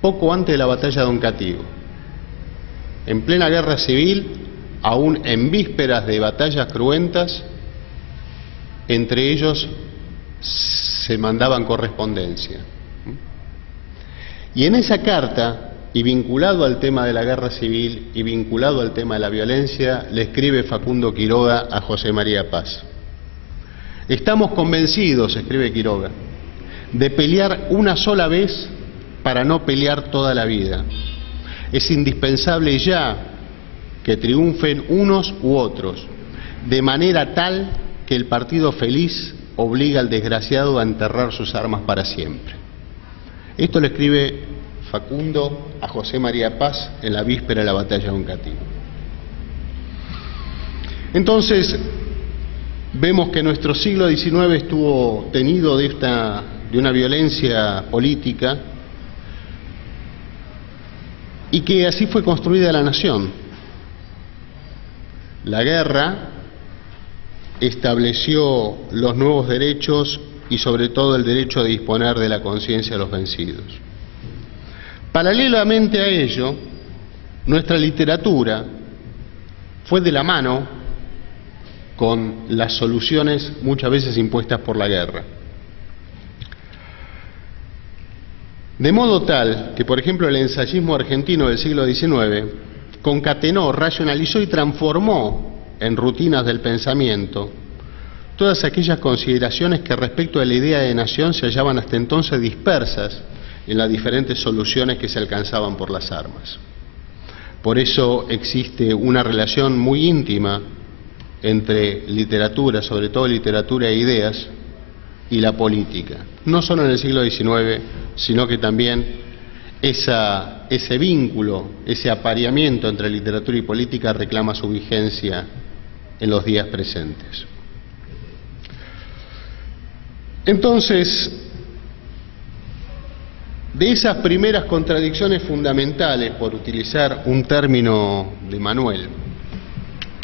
poco antes de la batalla de Oncativo. En plena guerra civil, aún en vísperas de batallas cruentas, entre ellos se mandaban correspondencia. Y en esa carta, y vinculado al tema de la guerra civil y vinculado al tema de la violencia, le escribe Facundo Quiroga a José María Paz. Estamos convencidos, escribe Quiroga, de pelear una sola vez para no pelear toda la vida. Es indispensable ya que triunfen unos u otros, de manera tal que el partido feliz obliga al desgraciado a enterrar sus armas para siempre. Esto lo escribe Facundo a José María Paz en la víspera de la batalla de Oncativo. Entonces, vemos que nuestro siglo XIX estuvo tenido de una violencia política y que así fue construida la nación. La guerra estableció los nuevos derechos y sobre todo el derecho a disponer de la conciencia de los vencidos. Paralelamente a ello, nuestra literatura fue de la mano con las soluciones muchas veces impuestas por la guerra. De modo tal que, por ejemplo, el ensayismo argentino del siglo XIX concatenó, racionalizó y transformó en rutinas del pensamiento todas aquellas consideraciones que respecto a la idea de nación se hallaban hasta entonces dispersas en las diferentes soluciones que se alcanzaban por las armas. Por eso existe una relación muy íntima entre literatura, sobre todo literatura e ideas, y la política. No solo en el siglo XIX, sino que también ese vínculo, ese apareamiento entre literatura y política reclama su vigencia en los días presentes. Entonces, de esas primeras contradicciones fundamentales, por utilizar un término de Manuel,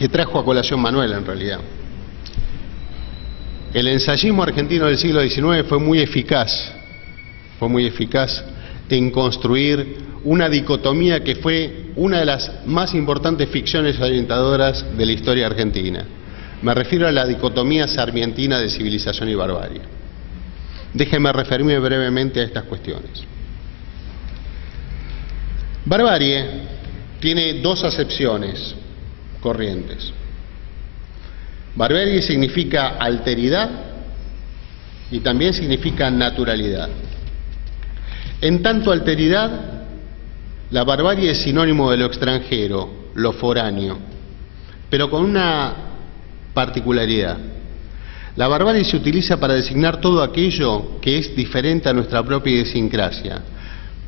que trajo a colación Manuel en realidad. El ensayismo argentino del siglo XIX fue muy eficaz en construir una dicotomía que fue una de las más importantes ficciones orientadoras de la historia argentina. Me refiero a la dicotomía sarmientina de civilización y barbarie. Déjenme referirme brevemente a estas cuestiones. Barbarie tiene dos acepciones corrientes. Barbarie significa alteridad y también significa naturalidad. En tanto alteridad, la barbarie es sinónimo de lo extranjero, lo foráneo, pero con una particularidad. La barbarie se utiliza para designar todo aquello que es diferente a nuestra propia idiosincrasia,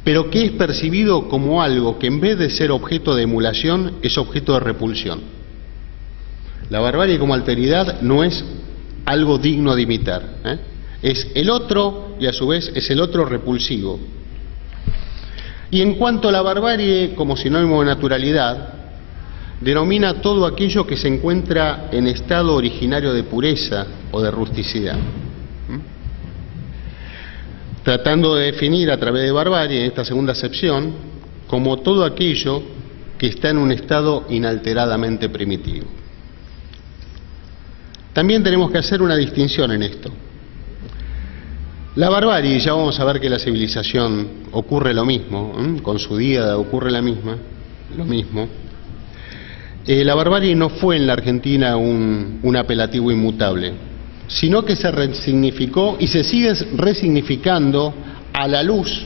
pero que es percibido como algo que en vez de ser objeto de emulación, es objeto de repulsión. La barbarie como alteridad no es algo digno de imitar, es el otro y a su vez es el otro repulsivo. Y en cuanto a la barbarie como sinónimo de naturalidad, denomina todo aquello que se encuentra en estado originario de pureza o de rusticidad. Tratando de definir a través de barbarie, en esta segunda acepción, como todo aquello que está en un estado inalteradamente primitivo. También tenemos que hacer una distinción en esto. La barbarie, ya vamos a ver que la civilización ocurre lo mismo, con su díada ocurre lo mismo. La barbarie no fue en la Argentina un apelativo inmutable, sino que se resignificó y se sigue resignificando a la luz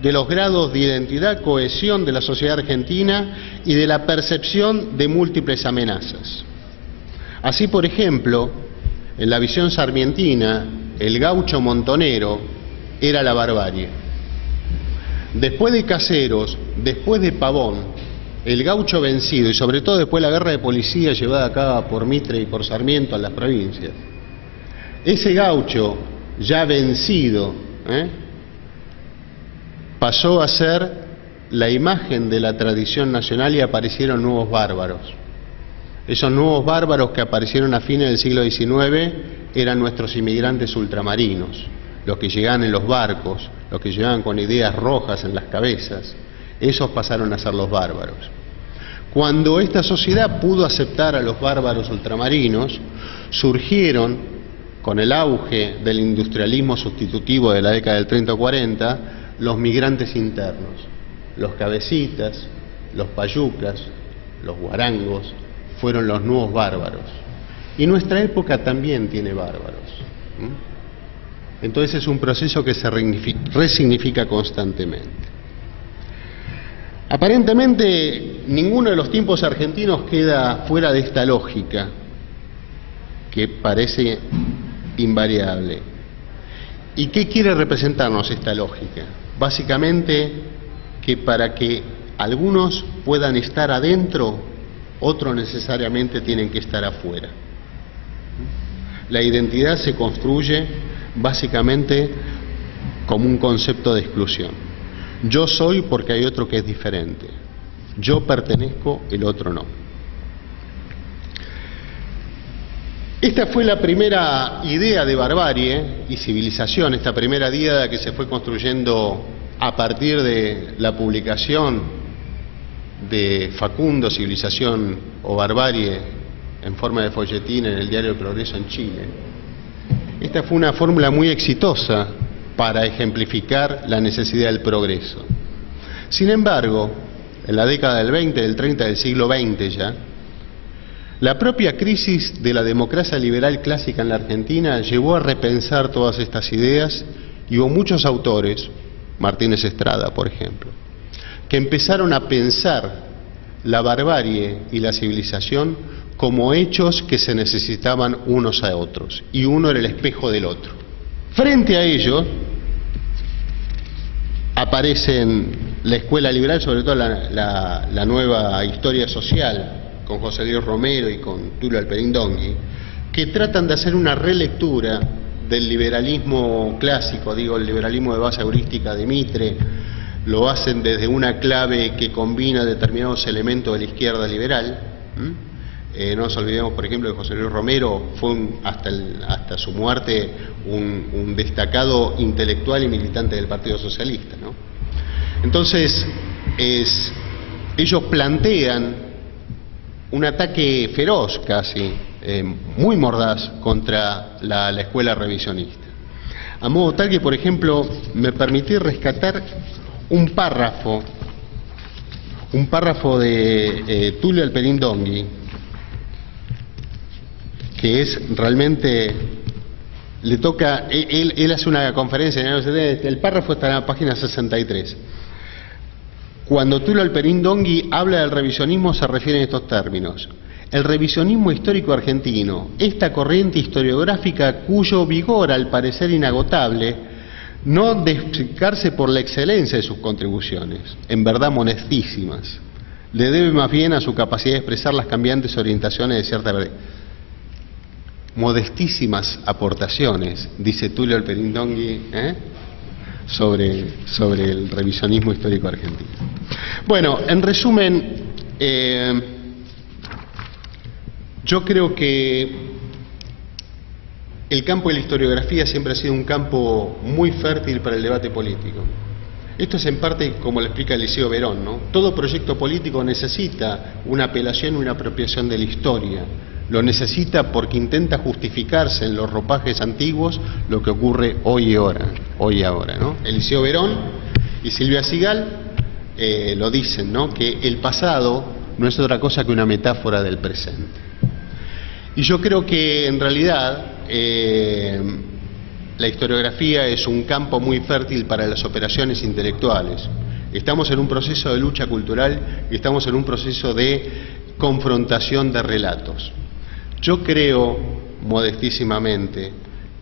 de los grados de identidad, cohesión de la sociedad argentina y de la percepción de múltiples amenazas. Así, por ejemplo, en la visión sarmientina, el gaucho montonero era la barbarie. Después de Caseros, después de Pavón, el gaucho vencido, y sobre todo después de la guerra de policía llevada a cabo por Mitre y por Sarmiento en las provincias, ese gaucho ya vencido pasó a ser la imagen de la tradición nacional y aparecieron nuevos bárbaros. Esos nuevos bárbaros que aparecieron a fines del siglo XIX eran nuestros inmigrantes ultramarinos, los que llegaban en los barcos, los que llegaban con ideas rojas en las cabezas. Esos pasaron a ser los bárbaros. Cuando esta sociedad pudo aceptar a los bárbaros ultramarinos, surgieron, con el auge del industrialismo sustitutivo de la década del 30 o 40, los migrantes internos, los cabecitas, los payucas, los guarangos, fueron los nuevos bárbaros. Y nuestra época también tiene bárbaros. Entonces es un proceso que se resignifica constantemente. Aparentemente ninguno de los tiempos argentinos queda fuera de esta lógica que parece invariable. ¿Y qué quiere representarnos esta lógica? Básicamente que para que algunos puedan estar adentro, otros necesariamente tienen que estar afuera. La identidad se construye básicamente como un concepto de exclusión. Yo soy porque hay otro que es diferente. Yo pertenezco, el otro no. Esta fue la primera idea de barbarie y civilización, esta primera díada que se fue construyendo a partir de la publicación de Facundo, Civilización o Barbarie, en forma de folletín en el diario El Progreso en Chile. Esta fue una fórmula muy exitosa para ejemplificar la necesidad del progreso. Sin embargo, en la década del 20, del 30 del siglo XX ya, la propia crisis de la democracia liberal clásica en la Argentina llevó a repensar todas estas ideas y hubo muchos autores, Martínez Estrada, por ejemplo, que empezaron a pensar la barbarie y la civilización como hechos que se necesitaban unos a otros, y uno era el espejo del otro. Frente a ello, aparecen la escuela liberal, sobre todo la nueva historia social, con José Luis Romero y con Tulio Alperín Dongui, que tratan de hacer una relectura del liberalismo clásico, digo, el liberalismo de base heurística de Mitre. Lo hacen desde una clave que combina determinados elementos de la izquierda liberal, No nos olvidemos, por ejemplo, de José Luis Romero, fue hasta su muerte un destacado intelectual y militante del Partido Socialista, ¿no? Entonces, ellos plantean un ataque feroz casi, muy mordaz contra la escuela revisionista. A modo tal que, por ejemplo, me permití rescatar un párrafo de Tulio Alperín Dongui, que es realmente, le toca, él hace una conferencia en el párrafo está en la página 63. Cuando Tulio Alperín Dongui habla del revisionismo se refiere en estos términos: el revisionismo histórico argentino, esta corriente historiográfica cuyo vigor al parecer inagotable no de explicarse por la excelencia de sus contribuciones, en verdad modestísimas, le debe más bien a su capacidad de expresar las cambiantes orientaciones de cierta verdad. Modestísimas aportaciones, dice Tulio Alperín Dongui, sobre el revisionismo histórico argentino. Bueno, en resumen, yo creo que el campo de la historiografía siempre ha sido un campo muy fértil para el debate político. Esto es en parte como lo explica Eliseo Verón, ¿no? Todo proyecto político necesita una apelación y una apropiación de la historia. Lo necesita porque intenta justificarse en los ropajes antiguos lo que ocurre hoy y ahora, ¿no? Eliseo Verón y Silvia Sigal lo dicen, ¿no? Que el pasado no es otra cosa que una metáfora del presente. Y yo creo que en realidad la historiografía es un campo muy fértil para las operaciones intelectuales. Estamos en un proceso de lucha cultural y estamos en un proceso de confrontación de relatos. Yo creo, modestísimamente,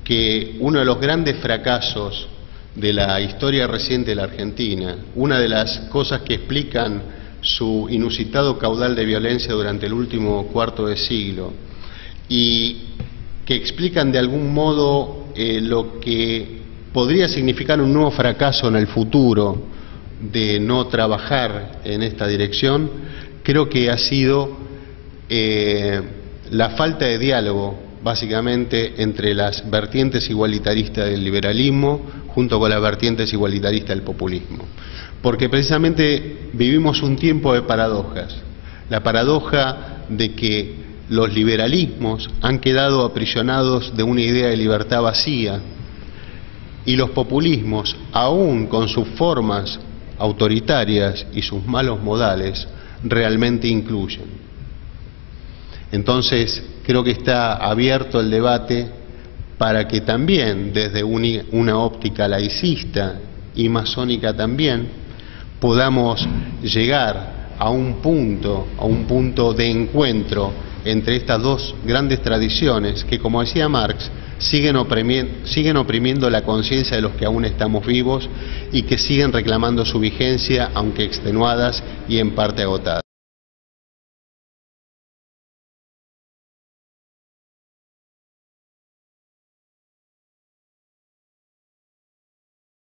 que uno de los grandes fracasos de la historia reciente de la Argentina, una de las cosas que explican su inusitado caudal de violencia durante el último cuarto de siglo y que explican de algún modo lo que podría significar un nuevo fracaso en el futuro de no trabajar en esta dirección, creo que ha sido la falta de diálogo, básicamente, entre las vertientes igualitaristas del liberalismo junto con las vertientes igualitaristas del populismo. Porque precisamente vivimos un tiempo de paradojas. La paradoja de que los liberalismos han quedado aprisionados de una idea de libertad vacía y los populismos, aún con sus formas autoritarias y sus malos modales, realmente incluyen. Entonces, creo que está abierto el debate para que también, desde una óptica laicista y masónica también, podamos llegar a un punto de encuentro entre estas dos grandes tradiciones que, como decía Marx, siguen oprimiendo la conciencia de los que aún estamos vivos y que siguen reclamando su vigencia, aunque extenuadas y en parte agotadas.